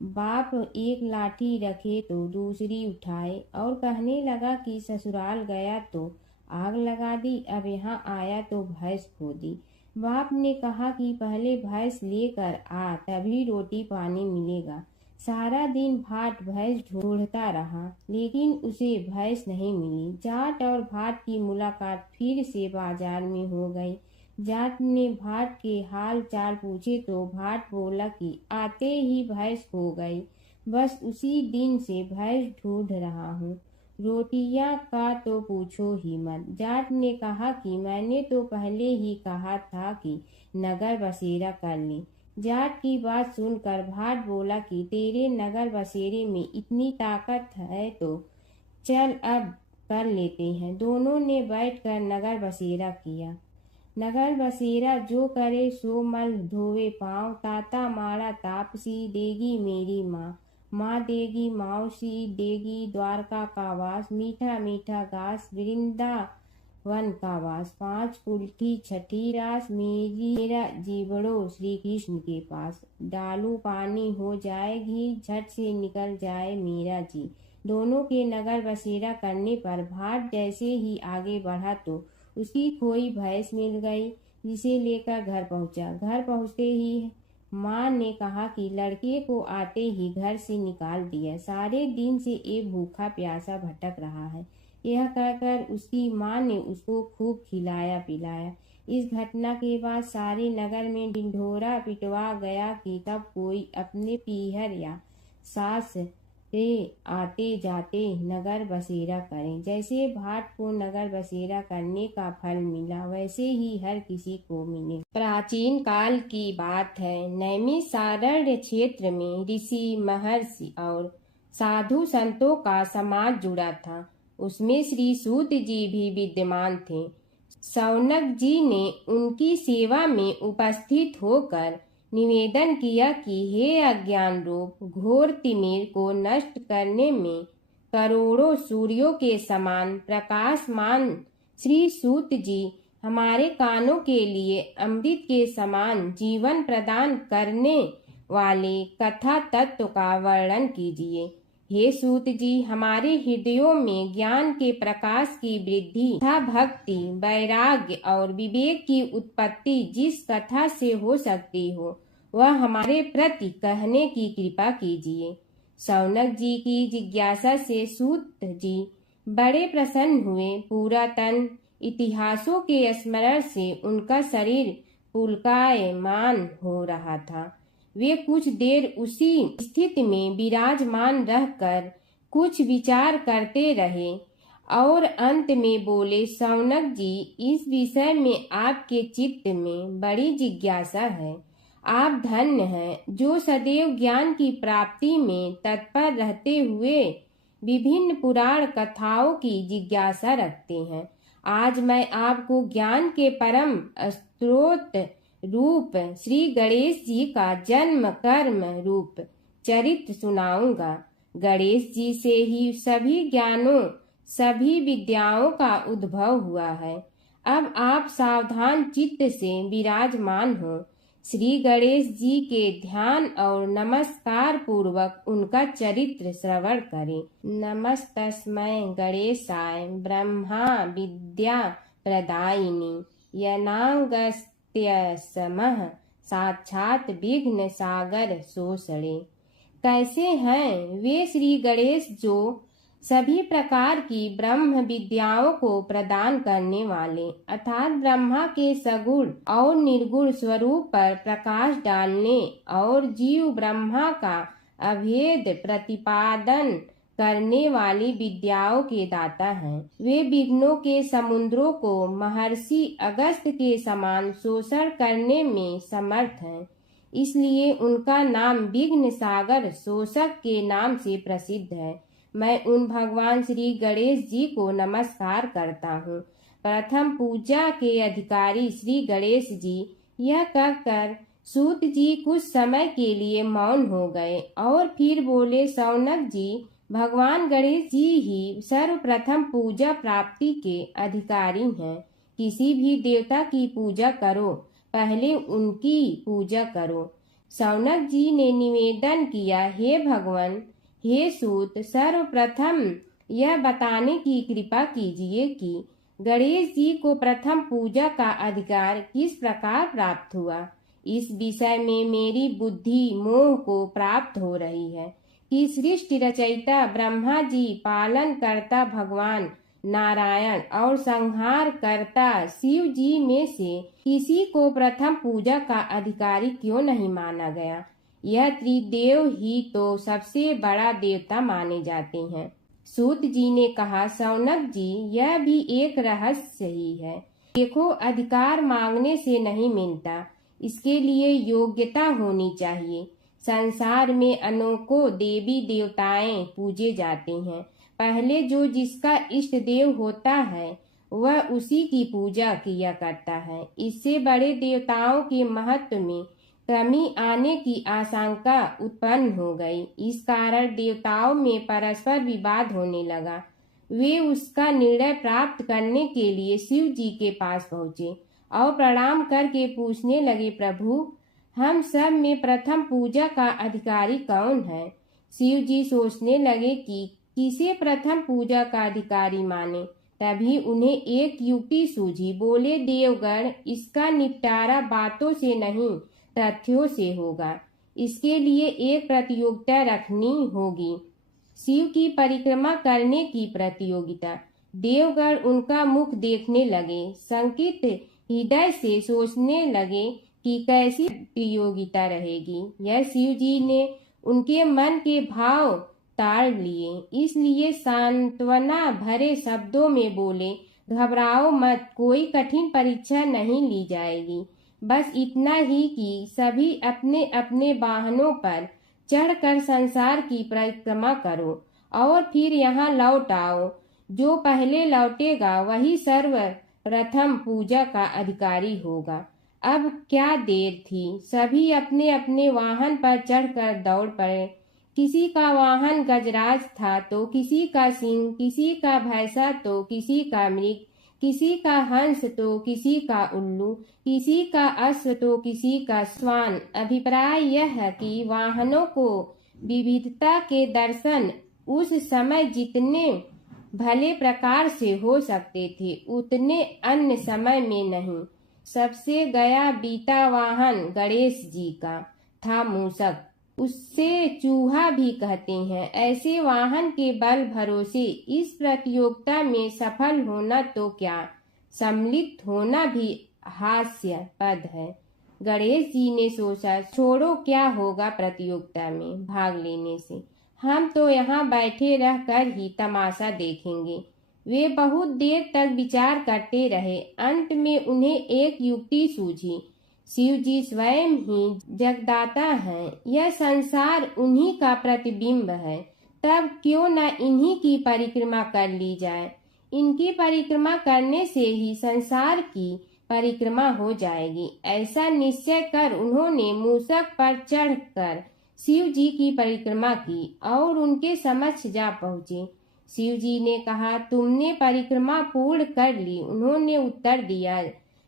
बाप एक लाठी रखे तो दूसरी उठाए और कहने लगा कि ससुराल गया तो आग लगा दी, अब यहाँ आया तो भैंस खो दी। बाप ने कहा कि पहले भैंस लेकर आ, तभी रोटी पानी मिलेगा। सारा दिन भाट भैंस ढूंढता रहा, लेकिन उसे भैंस नहीं मिली। जाट और भाट की मुलाकात फिर से बाजार में हो गई। जाट ने भाट के हाल चाल पूछे तो भाट बोला कि आते ही भैंस खो गई, बस उसी दिन से भैंस ढूंढ रहा हूँ। रोटियां का तो पूछो ही मत। जाट ने कहा कि मैंने तो पहले ही कहा था कि नगर बसेरा कर ले। जाट की बात सुनकर भाट बोला कि तेरे नगर बसेरे में इतनी ताकत है तो चल अब कर लेते हैं। दोनों ने बैठकर नगर बसेरा किया। नगर बसेरा जो करे सो मल धोवे पाँव, ताता मारा तापसी देगी मेरी माँ। माँ देगी मौसी देगी द्वारका का वास, मीठा मीठा घास वृंदावन का वास। पाँच कुल्ठी छठी रास मेरा जीवड़ो श्री कृष्ण के पास। डालू पानी हो जाए घी झट से निकल जाए मेरा जी। दोनों के नगर बसेरा करने पर भाट जैसे ही आगे बढ़ा तो उसकी खोई भैंस मिल गई, जिसे लेकर घर पहुंचा। घर पहुंचते ही माँ ने कहा कि लड़के को आते ही घर से निकाल दिया, सारे दिन से ये भूखा प्यासा भटक रहा है। यह कहकर उसकी माँ ने उसको खूब खिलाया पिलाया। इस घटना के बाद सारे नगर में ढिंढोरा पिटवा गया कि कब कोई अपने पीहर या सास से आते जाते नगर बसेरा करें। जैसे भाट को नगर बसेरा करने का फल मिला, वैसे ही हर किसी को मिले। प्राचीन काल की बात है। नैमिषारण्य क्षेत्र में ऋषि महर्षि और साधु संतों का समाज जुड़ा था। उसमें श्री सूत जी भी विद्यमान थे। शौनक जी ने उनकी सेवा में उपस्थित होकर निवेदन किया कि हे अज्ञान रूप घोर तिमिर को नष्ट करने में करोड़ों सूर्यों के समान प्रकाशमान श्री सूत जी हमारे कानों के लिए अमृत के समान जीवन प्रदान करने वाले कथा तत्व का वर्णन कीजिए। हे सूत जी, हमारे हृदयों में ज्ञान के प्रकाश की वृद्धि तथा भक्ति, वैराग्य और विवेक की उत्पत्ति जिस कथा से हो सकती हो, वह हमारे प्रति कहने की कृपा कीजिए। शौनक जी की जिज्ञासा से सूत जी बड़े प्रसन्न हुए। पुरातन इतिहासों के स्मरण से उनका शरीर पुलकायमान हो रहा था। वे कुछ देर उसी स्थिति में विराजमान रहकर कुछ विचार करते रहे और अंत में बोले, शौनक जी, इस विषय में आपके चित्त में बड़ी जिज्ञासा है। आप धन्य हैं जो सदैव ज्ञान की प्राप्ति में तत्पर रहते हुए विभिन्न पुराण कथाओं की जिज्ञासा रखते हैं। आज मैं आपको ज्ञान के परम स्रोत रूप श्री गणेश जी का जन्म कर्म रूप चरित्र सुनाऊंगा। गणेश जी से ही सभी ज्ञानों सभी विद्याओं का उद्भव हुआ है। अब आप सावधान चित्त से विराजमान हो। श्री गणेश जी के ध्यान और नमस्कार पूर्वक उनका चरित्र श्रवण करें। नमस्तस्मै गणेशाय ब्रह्मा विद्या प्रदायिनी यनागस्त्यसमः साक्षात विघ्न सागर सोसड़े। कैसे हैं वे श्री गणेश जो सभी प्रकार की ब्रह्म विद्याओं को प्रदान करने वाले, अर्थात ब्रह्मा के सगुण और निर्गुण स्वरूप पर प्रकाश डालने और जीव ब्रह्मा का अभेद प्रतिपादन करने वाली विद्याओं के दाता हैं। वे विघ्नों के समुद्रों को महर्षि अगस्त्य के समान शोषण करने में समर्थ हैं, इसलिए उनका नाम विघ्न सागर शोषक के नाम से प्रसिद्ध है। मैं उन भगवान श्री गणेश जी को नमस्कार करता हूँ। प्रथम पूजा के अधिकारी श्री गणेश जी, यह कहकर सूत जी कुछ समय के लिए मौन हो गए और फिर बोले, शौनक जी, भगवान गणेश जी ही सर्वप्रथम पूजा प्राप्ति के अधिकारी हैं। किसी भी देवता की पूजा करो, पहले उनकी पूजा करो। शौनक जी ने निवेदन किया, हे भगवान, हे सूत, सर्वप्रथम यह बताने की कृपा कीजिए कि गणेश जी को प्रथम पूजा का अधिकार किस प्रकार प्राप्त हुआ। इस विषय में मेरी बुद्धि मोह को प्राप्त हो रही है कि सृष्टि रचयिता ब्रह्मा जी, पालन करता भगवान नारायण और संहार करता शिव जी में से किसी को प्रथम पूजा का अधिकारी क्यों नहीं माना गया? यह त्रिदेव ही तो सबसे बड़ा देवता माने जाते हैं। सूत जी ने कहा, शौनक जी, यह भी एक रहस्य ही है। देखो, अधिकार मांगने से नहीं मिलता, इसके लिए योग्यता होनी चाहिए। संसार में अनेकों देवी देवताएं पूजे जाते हैं। पहले जो जिसका इष्ट देव होता है वह उसी की पूजा किया करता है। इससे बड़े देवताओं के महत्व में कमी आने की आशंका उत्पन्न हो गई। इस कारण देवताओं में परस्पर विवाद होने लगा। वे उसका निर्णय प्राप्त करने के लिए शिव जी के पास पहुँचे और प्रणाम करके पूछने लगे, प्रभु, हम सब में प्रथम पूजा का अधिकारी कौन है? शिव जी सोचने लगे कि किसे प्रथम पूजा का अधिकारी माने। तभी उन्हें एक युक्ति सूझी। बोले, देवगण, इसका निपटारा बातों से नहीं तथ्यों से होगा। इसके लिए एक प्रतियोगिता रखनी होगी, शिव की परिक्रमा करने की प्रतियोगिता। देवगण उनका मुख देखने लगे, शंकित हृदय से सोचने लगे कि कैसी प्रतियोगिता रहेगी। यह शिव जी ने उनके मन के भाव ताड़ लिए, इसलिए सांत्वना भरे शब्दों में बोले, घबराओ मत, कोई कठिन परीक्षा नहीं ली जाएगी। बस इतना ही कि सभी अपने अपने वाहनों पर चढ़कर संसार की परिक्रमा करो और फिर यहाँ लौट आओ। जो पहले लौटेगा वही सर्वप्रथम पूजा का अधिकारी होगा। अब क्या देर थी, सभी अपने अपने वाहन पर चढ़कर दौड़ पड़े। किसी का वाहन गजराज था तो किसी का सिंह, किसी का भैंसा तो किसी का मृग, किसी का हंस तो किसी का उल्लू, किसी का अश्व तो किसी का श्वान। अभिप्राय यह है कि वाहनों को विविधता के दर्शन उस समय जितने भले प्रकार से हो सकते थे उतने अन्य समय में नहीं। सबसे गया बीता वाहन गणेश जी का था मूषक, उससे चूहा भी कहते हैं। ऐसे वाहन के बल भरोसे इस प्रतियोगिता में सफल होना तो क्या, सम्मिलित होना भी हास्यास्पद है। गणेश जी ने सोचा, छोड़ो, क्या होगा प्रतियोगिता में भाग लेने से, हम तो यहाँ बैठे रह कर ही तमाशा देखेंगे। वे बहुत देर तक विचार करते रहे। अंत में उन्हें एक युक्ति सूझी। शिव जी स्वयं ही जगदाता हैं, यह संसार उन्हीं का प्रतिबिंब है, तब क्यों न इन्हीं की परिक्रमा कर ली जाए। इनकी परिक्रमा करने से ही संसार की परिक्रमा हो जाएगी। ऐसा निश्चय कर उन्होंने मूषक पर चढ़कर शिव जी की परिक्रमा की और उनके समक्ष जा पहुँचे। शिव जी ने कहा, तुमने परिक्रमा पूर्ण कर ली? उन्होंने उत्तर दिया,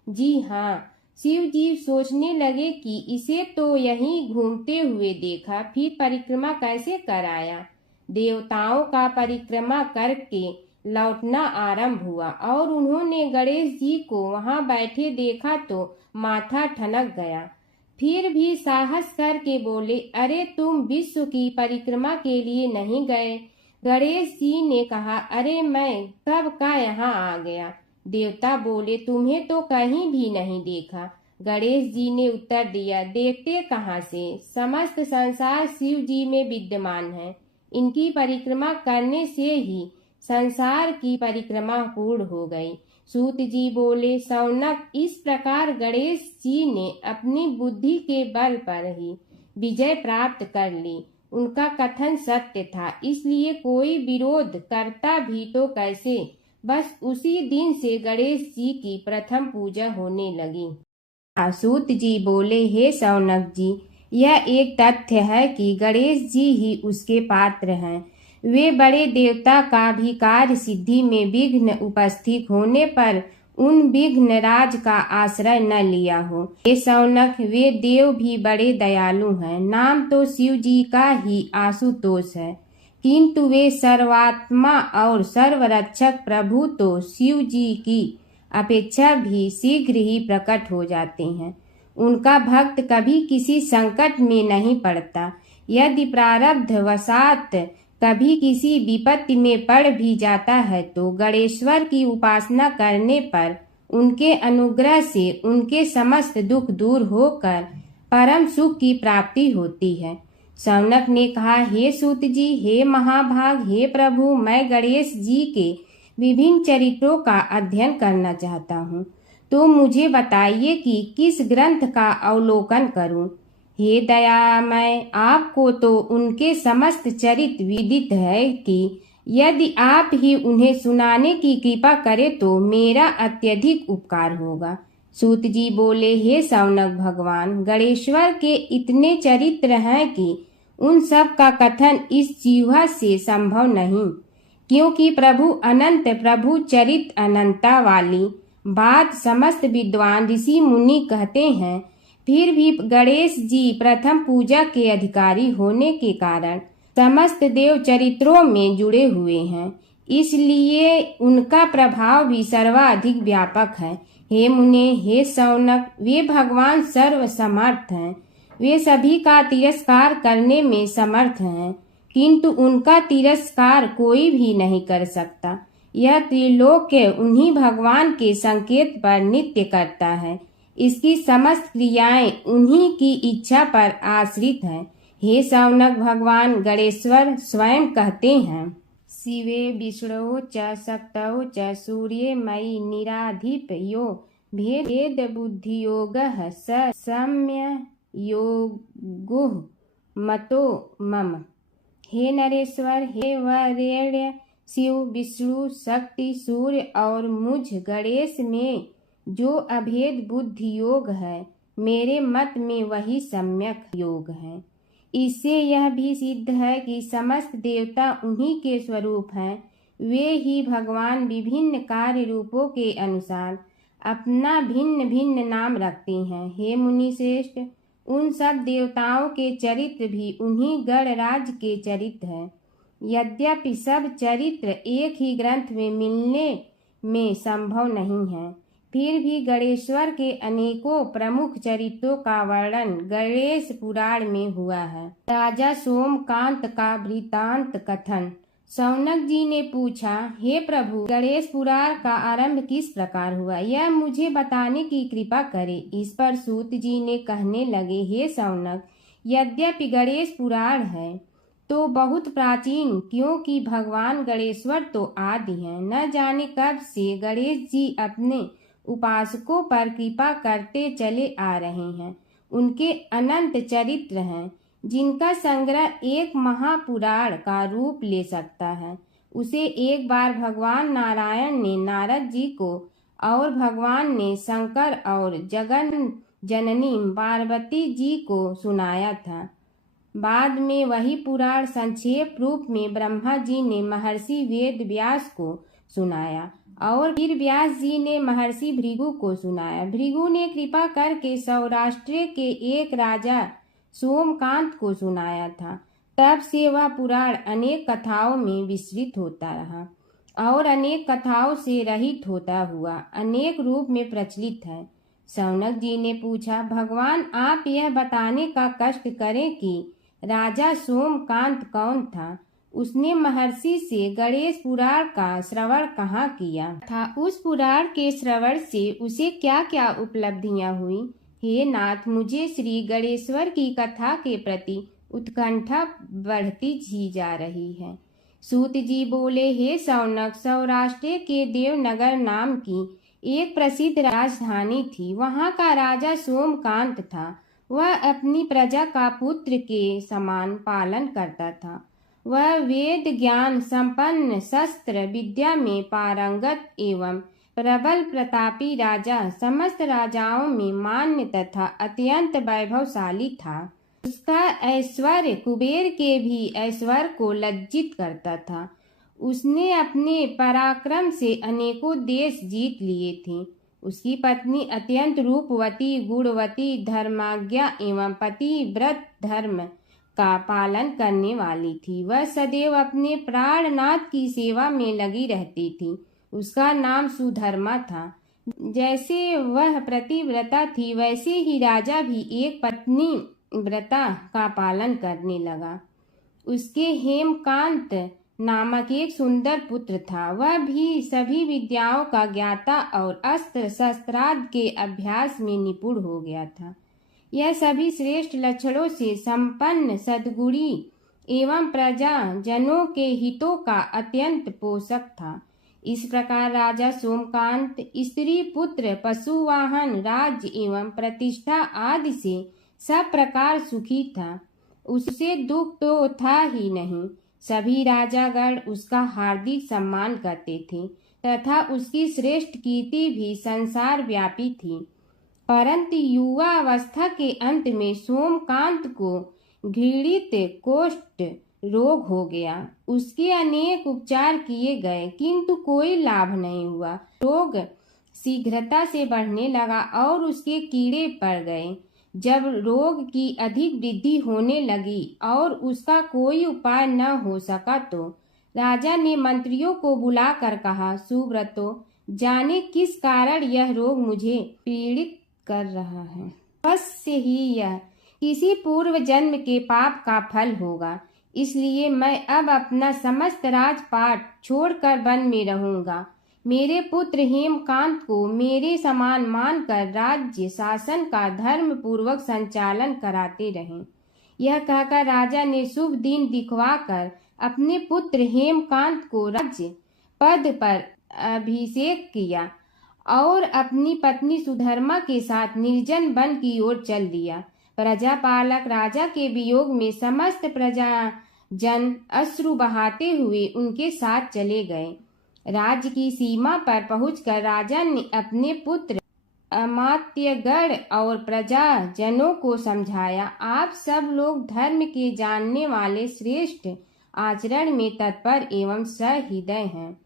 जी हाँ। शिव जी सोचने लगे कि इसे तो यहीं घूमते हुए देखा, फिर परिक्रमा कैसे कराया। देवताओं का परिक्रमा करके लौटना आरंभ हुआ और उन्होंने गणेश जी को वहां बैठे देखा तो माथा ठनक गया। फिर भी साहस करके बोले, अरे तुम विश्व की परिक्रमा के लिए नहीं गए? गणेश जी ने कहा, अरे मैं कब का यहाँ आ गया। देवता बोले, तुम्हें तो कहीं भी नहीं देखा। गणेश जी ने उत्तर दिया, देखते कहाँ से, समस्त संसार शिव जी में विद्यमान है। इनकी परिक्रमा करने से ही संसार की परिक्रमा पूर्ण हो गई। सूत जी बोले, शौनक, इस प्रकार गणेश जी ने अपनी बुद्धि के बल पर ही विजय प्राप्त कर ली। उनका कथन सत्य था, इसलिए कोई विरोध करता भी तो कैसे। बस उसी दिन से गणेश जी की प्रथम पूजा होने लगी। सूत जी बोले, हे शौनक जी, यह एक तथ्य है कि गणेश जी ही उसके पात्र हैं। वे बड़े देवता का भी कार्य सिद्धि में विघ्न उपस्थित होने पर उन विघ्न राज का आश्रय न लिया हो। हे शौनक, वे देव भी बड़े दयालु हैं। नाम तो शिव जी का ही आशुतोष है, किंतु वे सर्वात्मा और सर्वरक्षक प्रभु तो शिव जी की अपेक्षा भी शीघ्र ही प्रकट हो जाते हैं। उनका भक्त कभी किसी संकट में नहीं पड़ता। यदि प्रारब्ध वशात कभी किसी विपत्ति में पड़ भी जाता है तो गणेश्वर की उपासना करने पर उनके अनुग्रह से उनके समस्त दुख दूर होकर परम सुख की प्राप्ति होती है। शौनक ने कहा, हे सूत जी, हे महाभाग, हे प्रभु, मैं गणेश जी के विभिन्न चरित्रों का अध्ययन करना चाहता हूँ, तो मुझे बताइए कि किस ग्रंथ का अवलोकन करूँ। हे दयामय, आपको तो उनके समस्त चरित्र विदित है कि यदि आप ही उन्हें सुनाने की कृपा करें तो मेरा अत्यधिक उपकार होगा। सूत जी बोले, हे शौनक भगवान, गणेश्वर के इतने चरित्र हैं कि उन सब का कथन इस जीवा से संभव नहीं, क्योंकि प्रभु अनंत, प्रभु चरित्र अनंता वाली बात समस्त विद्वान ऋषि मुनि कहते हैं। फिर भी गणेश जी प्रथम पूजा के अधिकारी होने के कारण समस्त देव चरित्रों में जुड़े हुए हैं, इसलिए उनका प्रभाव भी सर्वाधिक व्यापक है। हे मुने, हे शौनक, वे भगवान सर्व समर्थ हैं, वे सभी का तिरस्कार करने में समर्थ हैं, किंतु उनका तिरस्कार कोई भी नहीं कर सकता। यह त्रिलोक्य उन्हीं भगवान के संकेत पर नित्य करता है, इसकी समस्त क्रियाएं उन्हीं की इच्छा पर आश्रित हैं। हे शौनक भगवान गणेश्वर स्वयं कहते हैं, शिवे विष्णु च शक्तौ च सूर्ये मयि निराधिप यो भेद बुद्धि योग स सम्य योगो मतो मम। हे नरेश्वर, हे वरेण्य, शिव, विष्णु, शक्ति, सूर्य और मुझ गणेश में जो अभेद बुद्धि योग है, मेरे मत में वही सम्यक योग है। इससे यह भी सिद्ध है कि समस्त देवता उन्हीं के स्वरूप हैं, वे ही भगवान विभिन्न कार्य रूपों के अनुसार अपना भिन्न भिन्न नाम रखते हैं। हे मुनि श्रेष्ठ, उन सब देवताओं के चरित्र भी उन्हीं गणराज के चरित्र हैं। यद्यपि सब चरित्र एक ही ग्रंथ में मिलने में संभव नहीं है, फिर भी गणेश्वर के अनेकों प्रमुख चरित्रों का वर्णन गणेश पुराण में हुआ है। राजा सोमकांत का वृत्तांत कथन। शौनक जी ने पूछा, हे प्रभु, गणेश पुराण का आरंभ किस प्रकार हुआ, यह मुझे बताने की कृपा करे। इस पर सूत जी ने कहने लगे, हे शौनक, यद्यपि गणेश पुराण है तो बहुत प्राचीन, क्योंकि भगवान गणेश्वर तो आदि हैं। न जाने कब से गणेश जी अपने उपासकों पर कृपा करते चले आ रहे हैं। उनके अनंत चरित्र हैं, जिनका संग्रह एक महापुराण का रूप ले सकता है। उसे एक बार भगवान नारायण ने नारद जी को और भगवान ने शंकर और जगन जननी पार्वती जी को सुनाया था। बाद में वही पुराण संक्षेप रूप में ब्रह्मा जी ने महर्षि वेद व्यास को सुनाया और फिर व्यास जी ने महर्षि भृगु को सुनाया। भृगु ने कृपा करके सौराष्ट्र के एक राजा सोमकांत को सुनाया था। तब से वह पुराण अनेक कथाओं में विस्तृत होता रहा और अनेक कथाओं से रहित होता हुआ अनेक रूप में प्रचलित है। शौनक जी ने पूछा, भगवान, आप यह बताने का कष्ट करें कि राजा सोमकांत कौन था, उसने महर्षि से गणेश पुराण का श्रवण कहाँ किया था, उस पुराण के श्रवण से उसे क्या क्या उपलब्धियां हुई। हे नाथ, मुझे श्री गणेश्वर की कथा के प्रति उत्कंठा बढ़ती ही जा रही है। सूत जी बोले, हे शौनक, सौराष्ट्र के देवनगर नाम की एक प्रसिद्ध राजधानी थी। वहाँ का राजा सोमकांत था। वह अपनी प्रजा का पुत्र के समान पालन करता था। वह वेद ज्ञान संपन्न, शस्त्र विद्या में पारंगत एवं प्रबल प्रतापी राजा, समस्त राजाओं में मान्य तथा अत्यंत वैभवशाली था। उसका ऐश्वर्य कुबेर के भी ऐश्वर्य को लज्जित करता था। उसने अपने पराक्रम से अनेकों देश जीत लिए थे। उसकी पत्नी अत्यंत रूपवती, गुणवती, धर्माज्ञा एवं पतिव्रत धर्म का पालन करने वाली थी। वह सदैव अपने प्राणनाथ की सेवा में लगी रहती थी। उसका नाम सुधर्मा था। जैसे वह प्रतिव्रता थी, वैसे ही राजा भी एक पत्नी व्रता का पालन करने लगा। उसके हेमकांत नामक एक सुंदर पुत्र था। वह भी सभी विद्याओं का ज्ञाता और अस्त्र शस्त्रादि के अभ्यास में निपुण हो गया था। यह सभी श्रेष्ठ लक्षणों से संपन्न सद्गुणी एवं प्रजा जनों के हितों का अत्यंत पोषक था। इस प्रकार राजा सोमकांत स्त्री पुत्र पशुवाहन राज्य एवं प्रतिष्ठा आदि से सब प्रकार सुखी था। उससे दुख तो था ही नहीं। सभी राजागण उसका हार्दिक सम्मान करते थे तथा उसकी श्रेष्ठ कीर्ति भी संसार व्यापी थी। परंतु युवावस्था के अंत में सोमकांत को घृणित कोष्ठ रोग हो गया। उसके अनेक उपचार किए गए किंतु कोई लाभ नहीं हुआ। रोग शीघ्रता से बढ़ने लगा और उसके कीड़े पड़ गए। जब रोग की अधिक वृद्धि होने लगी और उसका कोई उपाय न हो सका तो राजा ने मंत्रियों को बुलाकर कहा, सुव्रतो, जाने किस कारण यह रोग मुझे पीड़ित कर रहा है। अवश्य ही यह किसी पूर्व जन्म के पाप का फल होगा। इसलिए मैं अब अपना समस्त राजपाट छोड़कर वन में रहूंगा। मेरे पुत्र हेमकांत को मेरे समान मानकर राज्य शासन का धर्म पूर्वक संचालन कराते रहें। यह कहकर राजा ने शुभ दिन दिखवाकर अपने पुत्र हेमकांत को राज्य पद पर अभिषेक किया और अपनी पत्नी सुधर्मा के साथ निर्जन वन की ओर चल दिया। प्रजापालक राजा के वियोग में समस्त प्रजा जन अश्रु बहाते हुए उनके साथ चले गए। राज्य की सीमा पर पहुंचकर राजा ने अपने पुत्र अमात्यगण और प्रजा जनों को समझाया, आप सब लोग धर्म के जानने वाले श्रेष्ठ आचरण में तत्पर एवं सहृदय हैं।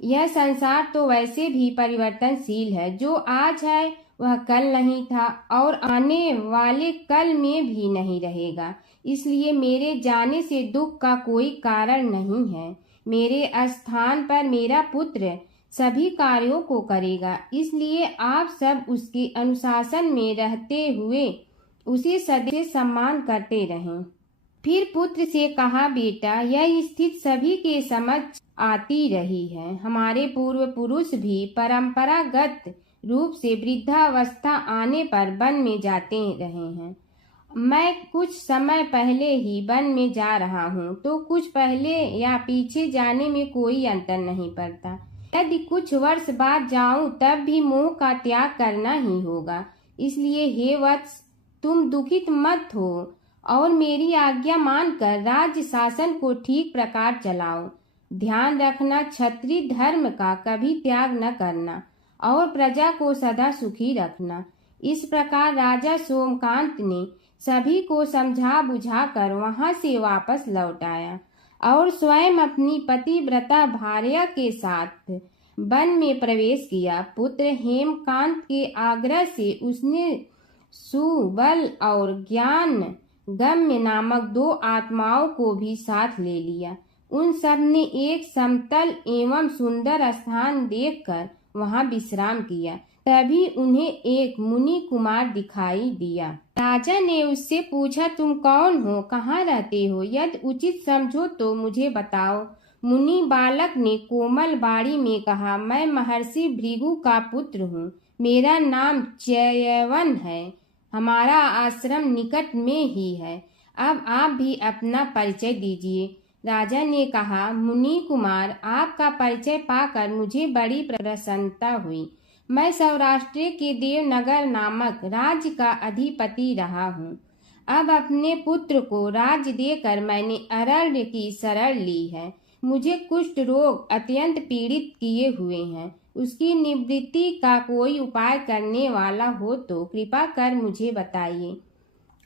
यह संसार तो वैसे भी परिवर्तनशील है। जो आज है वह कल नहीं था और आने वाले कल में भी नहीं रहेगा। इसलिए मेरे जाने से दुख का कोई कारण नहीं है। मेरे स्थान पर मेरा पुत्र सभी कार्यों को करेगा। इसलिए आप सब उसके अनुशासन में रहते हुए उसे सदैव सम्मान करते रहें। फिर पुत्र से कहा, बेटा, यह स्थिति सभी के समझ आती रही है। हमारे पूर्व पुरुष भी परंपरागत रूप से वृद्धावस्था आने पर वन में जाते रहे हैं। मैं कुछ समय पहले ही वन में जा रहा हूँ तो कुछ पहले या पीछे जाने में कोई अंतर नहीं पड़ता। यदि कुछ वर्ष बाद जाऊं तब भी मोह का त्याग करना ही होगा। इसलिए हे वत्स, तुम दुखित मत हो और मेरी आज्ञा मानकर राज्य शासन को ठीक प्रकार चलाओ। ध्यान रखना, क्षत्रिय धर्म का कभी त्याग न करना और प्रजा को सदा सुखी रखना। इस प्रकार राजा सोमकांत ने सभी को समझा बुझाकर वहां से वापस लौट आया और स्वयं अपनी पतिव्रता भार्या के साथ वन में प्रवेश किया। पुत्र हेमकांत के आग्रह से उसने सुबल और ज्ञान गम्य नामक 2 आत्माओं को भी साथ ले लिया। उन सब ने एक समतल एवं सुंदर स्थान देखकर वहां विश्राम किया। तभी उन्हें एक मुनि कुमार दिखाई दिया। राजा ने उससे पूछा, तुम कौन हो, कहाँ रहते हो? यदि उचित समझो तो मुझे बताओ। मुनि बालक ने कोमल बाणी में कहा, मैं महर्षि भृगु का पुत्र हूँ। मेरा नाम च्यवन है। हमारा आश्रम निकट में ही है। अब आप भी अपना परिचय दीजिए। राजा ने कहा, मुनि कुमार, आपका परिचय पाकर मुझे बड़ी प्रसन्नता हुई। मैं सौराष्ट्र के देवनगर नामक राज्य का अधिपति रहा हूँ। अब अपने पुत्र को राज्य देकर मैंने अरण्य की शरण ली है। मुझे कुष्ठ रोग अत्यंत पीड़ित किए हुए हैं। उसकी निवृत्ति का कोई उपाय करने वाला हो तो कृपा कर मुझे बताइए।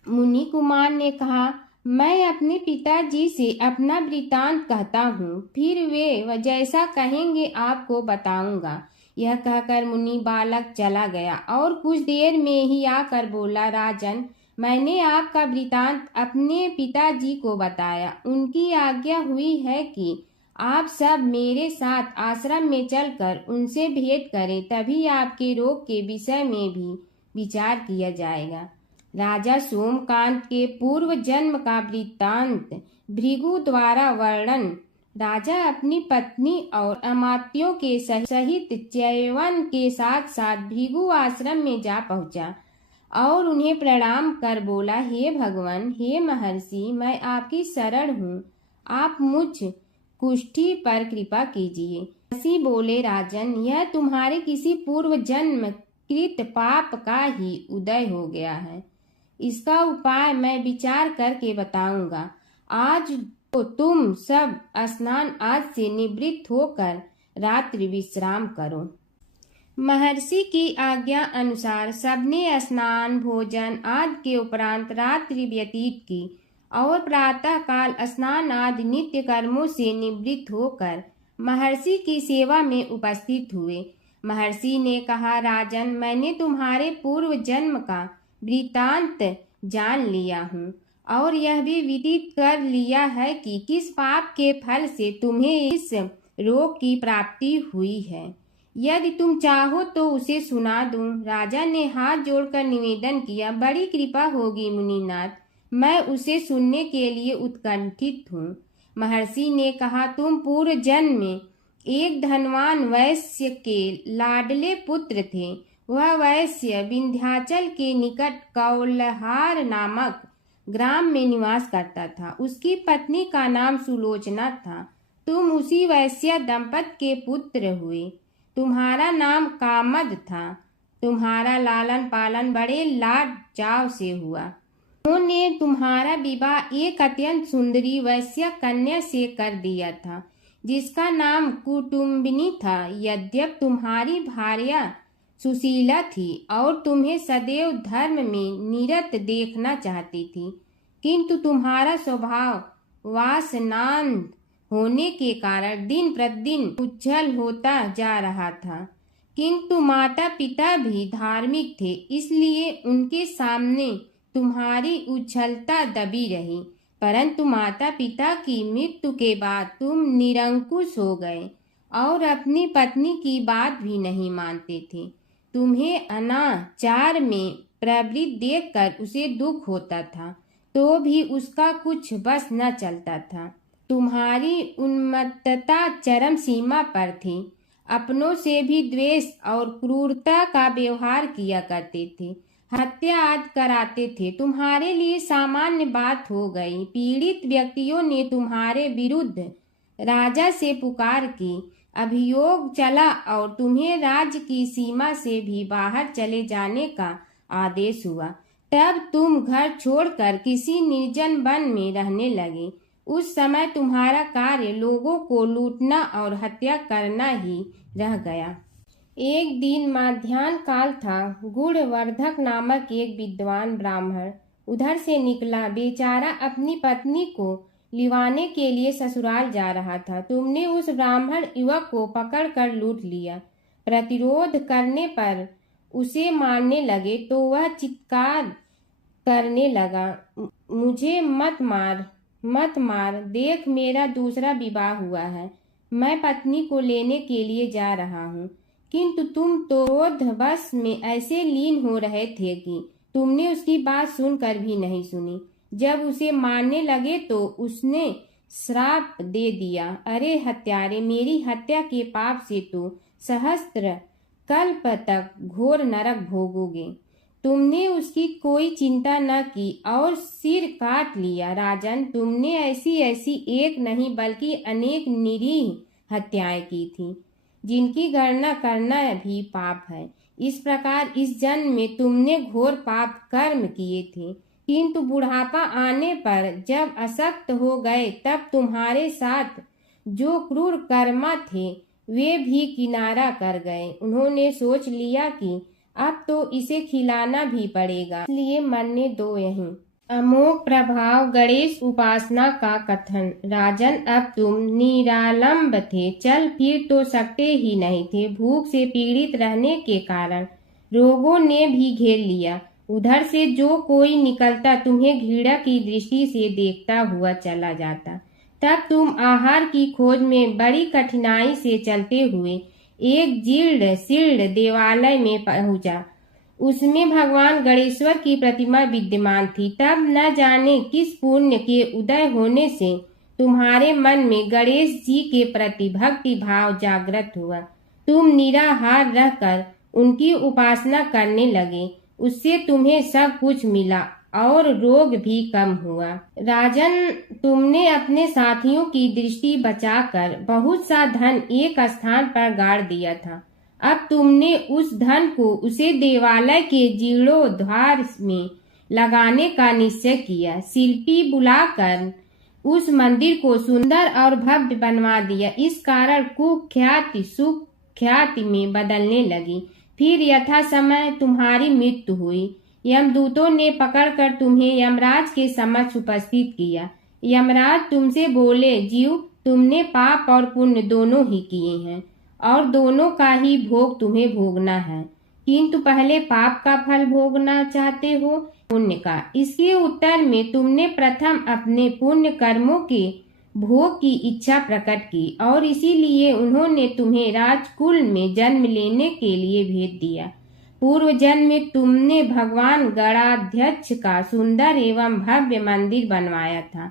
मुनि कुमार ने कहा, मैं अपने पिताजी से अपना वृतांत कहता हूँ, फिर वे जैसा कहेंगे आपको बताऊंगा। यह कहकर मुनि बालक चला गया और कुछ देर में ही आकर बोला, राजन, मैंने आपका वृतांत अपने पिताजी को बताया। उनकी आज्ञा हुई है कि आप सब मेरे साथ आश्रम में चलकर उनसे भेंट करें, तभी आपके रोग के विषय में भी विचार किया जाएगा। राजा सोमकांत के पूर्व जन्म का वृत्तांत भृगु द्वारा वर्णन। राजा अपनी पत्नी और अमात्यों के सहित च्यवन के साथ साथ भृगु आश्रम में जा पहुंचा और उन्हें प्रणाम कर बोला, हे भगवान, हे महर्षि, मैं आपकी शरण हूँ, आप मुझ कुष्ठी पर कृपा कीजिए। महर्षि बोले, राजन, यह तुम्हारे किसी पूर्व जन्म कृत पाप का ही उदय हो गया है। इसका उपाय मैं विचार करके बताऊंगा। आज तो तुम सब स्नान आज से निवृत्त होकर रात्रि विश्राम करो। महर्षि की आज्ञा अनुसार सबने स्नान भोजन आदि के उपरांत रात्रि व्यतीत की और प्रातः काल स्नान आदि नित्य कर्मों से निवृत्त होकर महर्षि की सेवा में उपस्थित हुए। महर्षि ने कहा, राजन, मैंने तुम्हारे पूर्व जन्म का वृत्तांत जान लिया हूँ और यह भी विदित कर लिया है कि किस पाप के फल से तुम्हें इस रोग की प्राप्ति हुई है। यदि तुम चाहो तो उसे सुना दूं। राजा ने हाथ जोड़कर निवेदन किया, बड़ी कृपा होगी मुनिनाथ, मैं उसे सुनने के लिए उत्कंठित हूँ। महर्षि ने कहा, तुम पूर्व जन्म में एक धनवान वैश्य के लाडले पुत्र थे। वह वैश्य विंध्याचल के निकट कौलहार नामक ग्राम में निवास करता था। उसकी पत्नी का नाम सुलोचना था। तुम उसी वैश्य दंपत के पुत्र हुए। तुम्हारा नाम कामद था। तुम्हारा लालन पालन बड़े लाड चाव से हुआ। उन्होंने तुम्हारा विवाह एक अत्यंत सुंदरी वैश्य कन्या से कर दिया था, जिसका नाम कुटुम्बिनी था। यद्यप तुम्हारी भार्या सुशीला थी और तुम्हें सदैव धर्म में निरत देखना चाहती थी, किंतु तुम्हारा स्वभाव वासनांध होने के कारण दिन प्रतिदिन उज्जवल होता जा रहा था। किंतु माता पिता भी धार्मिक थे, इसलिए उनके सामने तुम्हारी उज्ज्वलता दबी रही। परंतु माता पिता की मृत्यु के बाद तुम निरंकुश हो गए और अपनी पत्नी की बात भी नहीं मानते थे। तुम्हें अनाचार में प्रवृत्त देखकर उसे दुख होता था, तो भी उसका कुछ बस न चलता था। तुम्हारी उन्मत्तता चरम सीमा पर थी। अपनों से भी द्वेष और क्रूरता का व्यवहार किया करते थे। हत्या आदि कराते थे। तुम्हारे लिए सामान्य बात हो गई। पीड़ित व्यक्तियों ने तुम्हारे विरुद्ध राजा से पुकार की। अभियोग चला और तुम्हें राज्य की सीमा से भी बाहर चले जाने का आदेश हुआ। तब तुम घर छोड़कर किसी निर्जन वन में रहने लगे। उस समय तुम्हारा कार्य लोगों को लूटना और हत्या करना ही रह गया। एक दिन मध्याह्न काल था। गुणवर्धक नामक एक विद्वान ब्राह्मण उधर से निकला। बेचारा अपनी पत्नी को लिवाने के लिए ससुराल जा रहा था। तुमने उस ब्राह्मण युवक को पकड़कर लूट लिया। प्रतिरोध करने पर उसे मारने लगे तो वह चित्कार करने लगा, मुझे मत मार, मत मार, देख मेरा दूसरा विवाह हुआ है। मैं पत्नी को लेने के लिए जा रहा हूँ। किंतु तुम तो क्रोधवश में ऐसे लीन हो रहे थे कि तुमने उसकी बात सुनकर भी नहीं सुनी। जब उसे मारने लगे तो उसने श्राप दे दिया, अरे हत्यारे, मेरी हत्या के पाप से तो सहस्त्र कल्प तक घोर नरक भोगोगे। तुमने उसकी कोई चिंता न की और सिर काट लिया। राजन, तुमने ऐसी ऐसी एक नहीं बल्कि अनेक निरीह हत्याएं की थी, जिनकी गणना करना भी पाप है। इस प्रकार इस जन्म में तुमने घोर पाप कर्म किए थे, किंतु बुढ़ापा आने पर जब अशक्त हो गए तब तुम्हारे साथ जो क्रूर कर्मा थे वे भी किनारा कर गए। उन्होंने सोच लिया कि अब तो इसे खिलाना भी पड़ेगा, इसलिए मरने दो यहीं। अमोघ प्रभाव गणेश उपासना का कथन। राजन, अब तुम निरालंब थे, चल फिर तो सकते ही नहीं थे। भूख से पीड़ित रहने के कारण रोगों ने भी घेर लिया। उधर से जो कोई निकलता तुम्हें घृणा की दृष्टि से देखता हुआ चला जाता। तब तुम आहार की खोज में बड़ी कठिनाई से चलते हुए एक जीर्ण शीर्ण देवालय में पहुंचा। उसमें भगवान गणेश्वर की प्रतिमा विद्यमान थी। तब न जाने किस पुण्य के उदय होने से तुम्हारे मन में गणेश जी के प्रति भक्ति भाव जागृत हुआ। तुम निराहार रहकर उनकी उपासना करने लगे। उससे तुम्हें सब कुछ मिला और रोग भी कम हुआ। राजन, तुमने अपने साथियों की दृष्टि बचाकर बहुत सा धन एक स्थान पर गाड़ दिया था। अब तुमने उस धन को उसे देवालय के जीर्णोद्धार में लगाने का निश्चय किया। शिल्पी बुलाकर उस मंदिर को सुंदर और भव्य बनवा दिया। इस कारण कुख्याति सुख्याति में बदलने लगी। फिर यथा समय तुम्हारी मृत्यु हुई। यमदूतों ने पकड़कर तुम्हें यमराज के समक्ष उपस्थित किया। यमराज तुमसे बोले, जीव, तुमने पाप और पुण्य दोनों ही किए हैं और दोनों का ही भोग तुम्हें भोगना है, किंतु पहले पाप का फल भोगना चाहते हो पुण्य का। इसके उत्तर में तुमने प्रथम अपने पुण्य कर्मों के भोग की इच्छा प्रकट की और इसीलिए उन्होंने तुम्हें राजकुल में जन्म लेने के लिए भेज दिया। पूर्व जन्म में तुमने भगवान गणाध्यक्ष का सुंदर एवं भव्य मंदिर बनवाया था,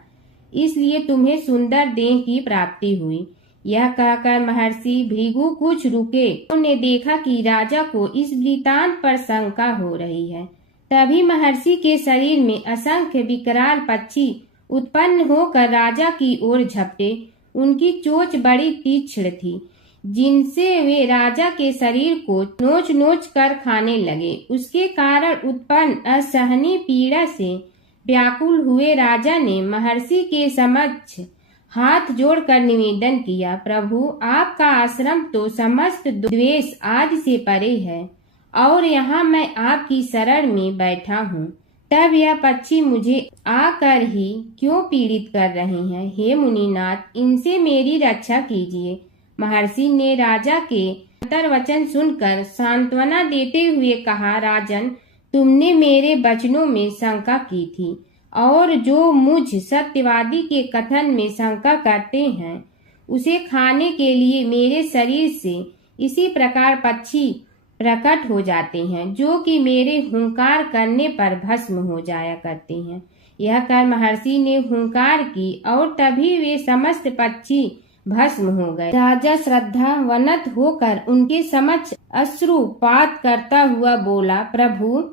इसलिए तुम्हें सुंदर देह की प्राप्ति हुई। यह कहकर महर्षि भृगु कुछ रुके। उन्होंने देखा कि राजा को इस वृतांत पर शंका हो रही है। तभी महर्षि के शरीर में असंख्य विकराल पक्षी उत्पन्न होकर राजा की ओर झपटे। उनकी चोंच बड़ी तीक्ष्ण थी, जिनसे वे राजा के शरीर को नोच नोच कर खाने लगे। उसके कारण उत्पन्न असहनीय पीड़ा से व्याकुल हुए राजा ने महर्षि के समक्ष हाथ जोड़कर निवेदन किया, प्रभु, आपका आश्रम तो समस्त द्वेष आदि से परे है और यहाँ मैं आपकी शरण में बैठा हूँ। तब यह पक्षी मुझे आकर ही क्यों पीड़ित कर रहे हैं? हे मुनिनाथ, इनसे मेरी रक्षा कीजिए। महर्षि ने राजा के अंतर्वचन सुनकर सांत्वना देते हुए कहा, राजन, तुमने मेरे वचनों में शंका की थी और जो मुझ सत्यवादी के कथन में शंका करते हैं, उसे खाने के लिए मेरे शरीर से इसी प्रकार पक्षी प्रकट हो जाते हैं, जो कि मेरे हुंकार करने पर भस्म हो जाया करते हैं। यह कर महर्षि ने हुंकार की और तभी वे समस्त पक्षी भस्म हो गए। राजा श्रद्धावनत होकर उनके समक्ष अश्रुपात करता हुआ बोला, प्रभु,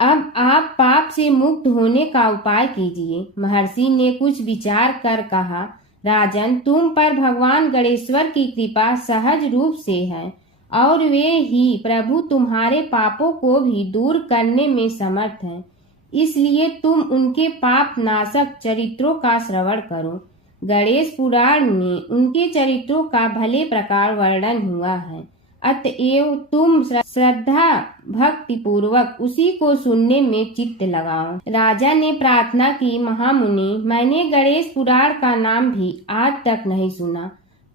अब आप पाप से मुक्त होने का उपाय कीजिए। महर्षि ने कुछ विचार कर कहा, राजन, तुम पर भगवान गणेश्वर की कृपा सहज रूप से है और वे ही प्रभु तुम्हारे पापों को भी दूर करने में समर्थ हैं। इसलिए तुम उनके पाप नाशक चरित्रों का श्रवण करो। गणेश पुराण में उनके चरित्रों का भले प्रकार वर्णन हुआ है, अतएव तुम श्रद्धा भक्ति पूर्वक उसी को सुनने में चित्त लगाओ। राजा ने प्रार्थना की, महामुनि, मैंने गणेश पुराण का नाम भी आज तक नहीं सुना,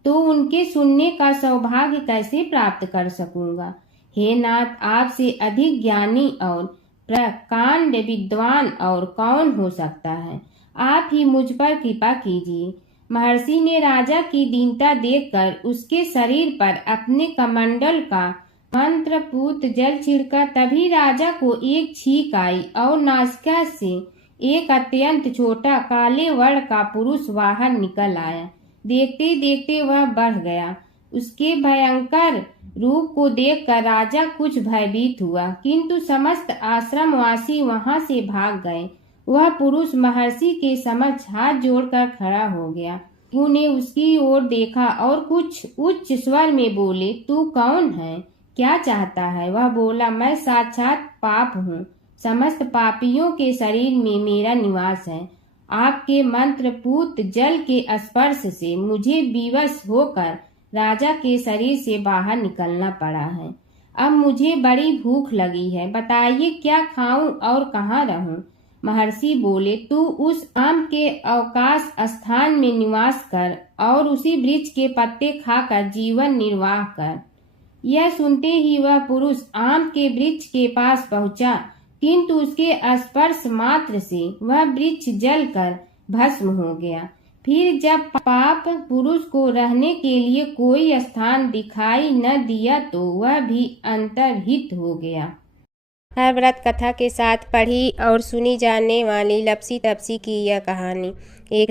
तो उनके सुनने का सौभाग्य कैसे प्राप्त कर सकूंगा? हे नाथ, आपसे अधिक ज्ञानी और प्रकांड विद्वान और कौन हो सकता है? आप ही मुझ पर कृपा कीजिए। महर्षि ने राजा की दीनता देखकर उसके शरीर पर अपने कमंडल का मंत्रपूत जल छिड़का। तभी राजा को एक छींक आई और नासिका से एक अत्यंत छोटा काले वर्ण का पुरुष बाहर निकल आया। देखते देखते वह बढ़ गया। उसके भयंकर रूप को देखकर राजा कुछ भयभीत हुआ, किंतु समस्त आश्रमवासी वहां से भाग गए। वह पुरुष महर्षि के समक्ष हाथ जोड़कर खड़ा हो गया। उन्होंने उसकी ओर देखा और कुछ उच्च स्वर में बोले, तू कौन है? क्या चाहता है? वह बोला, मैं साक्षात पाप हूँ। समस्त पापियों के शरीर में मेरा निवास है। आपके मंत्रपूत जल के स्पर्श से मुझे विवश होकर राजा के शरीर से बाहर निकलना पड़ा है। अब मुझे बड़ी भूख लगी है, बताइए क्या खाऊं और कहाँ रहूं? महर्षि बोले, तू उस आम के अवकाश स्थान में निवास कर और उसी वृक्ष के पत्ते खाकर जीवन निर्वाह कर। यह सुनते ही वह पुरुष आम के वृक्ष के पास पहुंचा, किंतु उसके स्पर्श मात्र से वह वृक्ष जलकर भस्म हो गया। फिर जब पाप पुरुष को रहने के लिए कोई स्थान दिखाई न दिया तो वह भी अंतर्हित हो गया। हर व्रत कथा के साथ पढ़ी और सुनी जाने वाली लपसी तपसी की यह कहानी। एक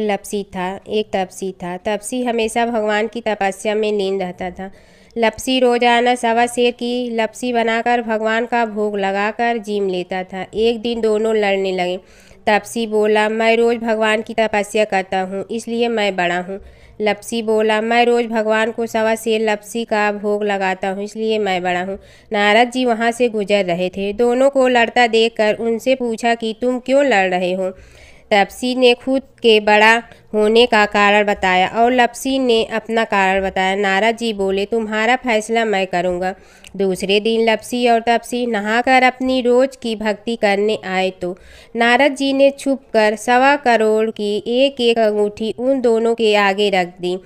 तपसी था। तपसी हमेशा भगवान की तपस्या में लीन रहता था। लपसी रोजाना सवा सेर की लपसी बनाकर भगवान का भोग लगाकर जीम लेता था। एक दिन दोनों लड़ने लगे। तपसी बोला, मैं रोज भगवान की तपस्या करता हूँ, इसलिए मैं बड़ा हूँ। लपसी बोला, मैं रोज भगवान को सवा सेर लपसी का भोग लगाता हूँ, इसलिए मैं बड़ा हूँ। नारद जी वहाँ से गुजर रहे थे। दोनों को लड़ता देखकर उनसे पूछा कि तुम क्यों लड़ रहे हो। तपसी ने खुद के बड़ा होने का कारण बताया और लपसी ने अपना कारण बताया। नारद जी बोले, तुम्हारा फैसला मैं करूँगा। दूसरे दिन लपसी और तपसी नहाकर अपनी रोज की भक्ति करने आए तो नारद जी ने छुपकर 1.25 करोड़ की एक एक अंगूठी उन दोनों के आगे रख दी।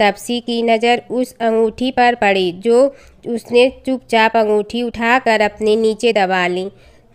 तपसी की नज़र उस अंगूठी पर पड़ी जो उसने चुपचाप अंगूठी उठाकर अपने नीचे दबा ली।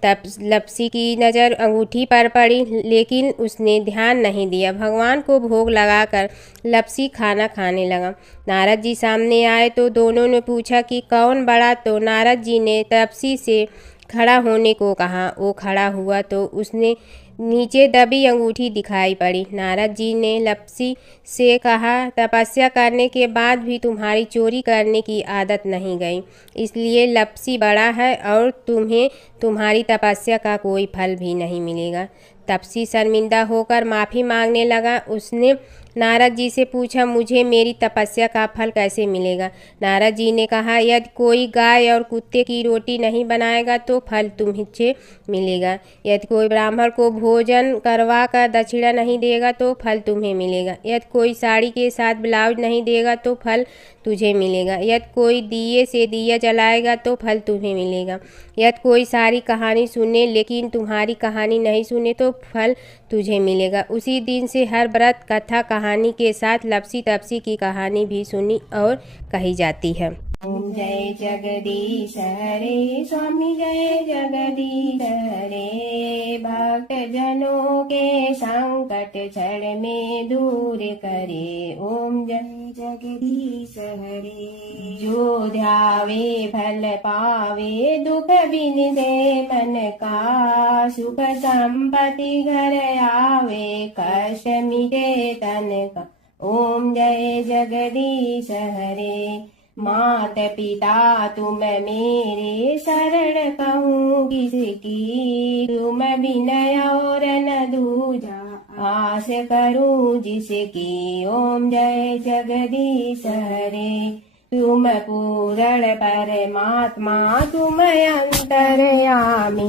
तब लपसी की नज़र अंगूठी पर पड़ी, लेकिन उसने ध्यान नहीं दिया। भगवान को भोग लगाकर लपसी खाना खाने लगा। नारद जी सामने आए तो दोनों ने पूछा कि कौन बड़ा, तो नारद जी ने तपसी से खड़ा होने को कहा। वो खड़ा हुआ तो उसने नीचे दबी अंगूठी दिखाई पड़ी। नारद जी ने लपसी से कहा, तपस्या करने के बाद भी तुम्हारी चोरी करने की आदत नहीं गई, इसलिए लपसी बड़ा है और तुम्हें तुम्हारी तपस्या का कोई फल भी नहीं मिलेगा। तपसी शर्मिंदा होकर माफ़ी मांगने लगा। उसने नारद जी से पूछा, मुझे मेरी तपस्या का फल कैसे मिलेगा। नारद जी ने कहा, यदि कोई गाय और कुत्ते की रोटी नहीं बनाएगा तो फल तुम्हें मिलेगा। यदि कोई ब्राह्मण को भोजन करवा कर दक्षिणा नहीं देगा तो फल तुम्हें मिलेगा। यदि कोई साड़ी के साथ ब्लाउज नहीं देगा तो फल तुझे मिलेगा। यदि कोई दिए से दिया जलाएगा तो फल तुम्हें मिलेगा। यदि कोई सारी कहानी सुने लेकिन तुम्हारी कहानी नहीं सुने तो फल तुझे मिलेगा। उसी दिन से हर व्रत कथा कहानी के साथ लपसी तपसी की कहानी भी सुनी और कही जाती है। ओम जय जगदीश हरे स्वामी, जय जगदीश हरे। भक्त जनों के संकट क्षण में दूर करे। ओम जय जगदीश हरे। जो ध्यावे फल पावे, दुख बिन दे मन का। सुख संपत्ति घर आवे, कष्ट मिटे तन का। ओम जय जगदीश हरे। मात पिता तुम मेरे, शरण कहूँ किसकी। तुम बिनय और न दूजा, आस करूँ जिसकी। ओम जय जगदीश हरे। तुम पूर्ण परमात्मा, तुम अंतर्यामी।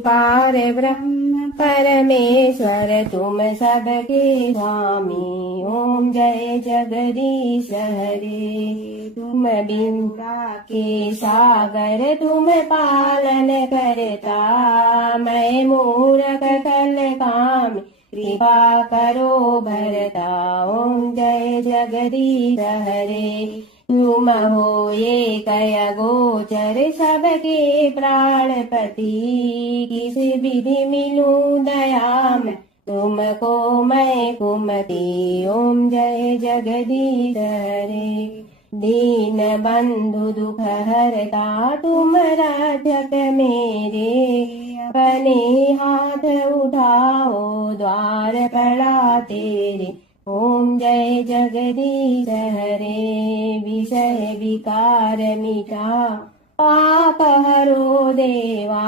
पार ब्रह्म परमेश्वर, तुम सबके स्वामी। ओम जय जगदीश हरे। तुम बिंदा के सागर, तुम पालन करता। मैं मूरख कल काम, कृपा करो भरता। ओम जय जगदीश हरे। तुम हो ये कय गोचर, सबके प्राणपति। किस विधि मिलूं दया में, तुमको मैं कुमति। ओम जय जगदीश हरे। दीन बंधु दुख हरता, तुम रक्षक मेरे। अपने हाथ उठाओ, द्वार पड़ा तेरे। ओम जय जगदीश हरे। विषय विकार मिटा, पाप हरो देवा।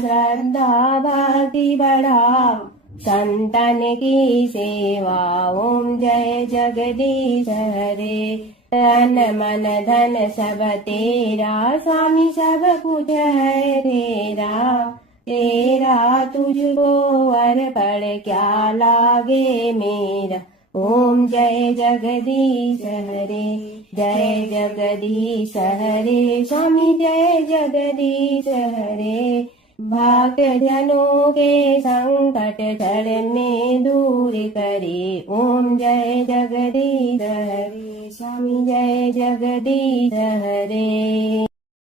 श्रद्धा भक्ति बढ़ाओ, संतन की सेवा। ओम जय जगदीश हरे। तन मन धन सब तेरा, स्वामी सब कुछ है तेरा। तेरा तुझको अर्पण, क्या लागे मेरा। ओम जय जगदीश हरे। जय जगदीश हरे स्वामी, जय जगदीश हरे। भक्त जनों के संकट क्षण में दूर करे। ओम जय जगदीश हरे स्वामी, जय जगदीश हरे।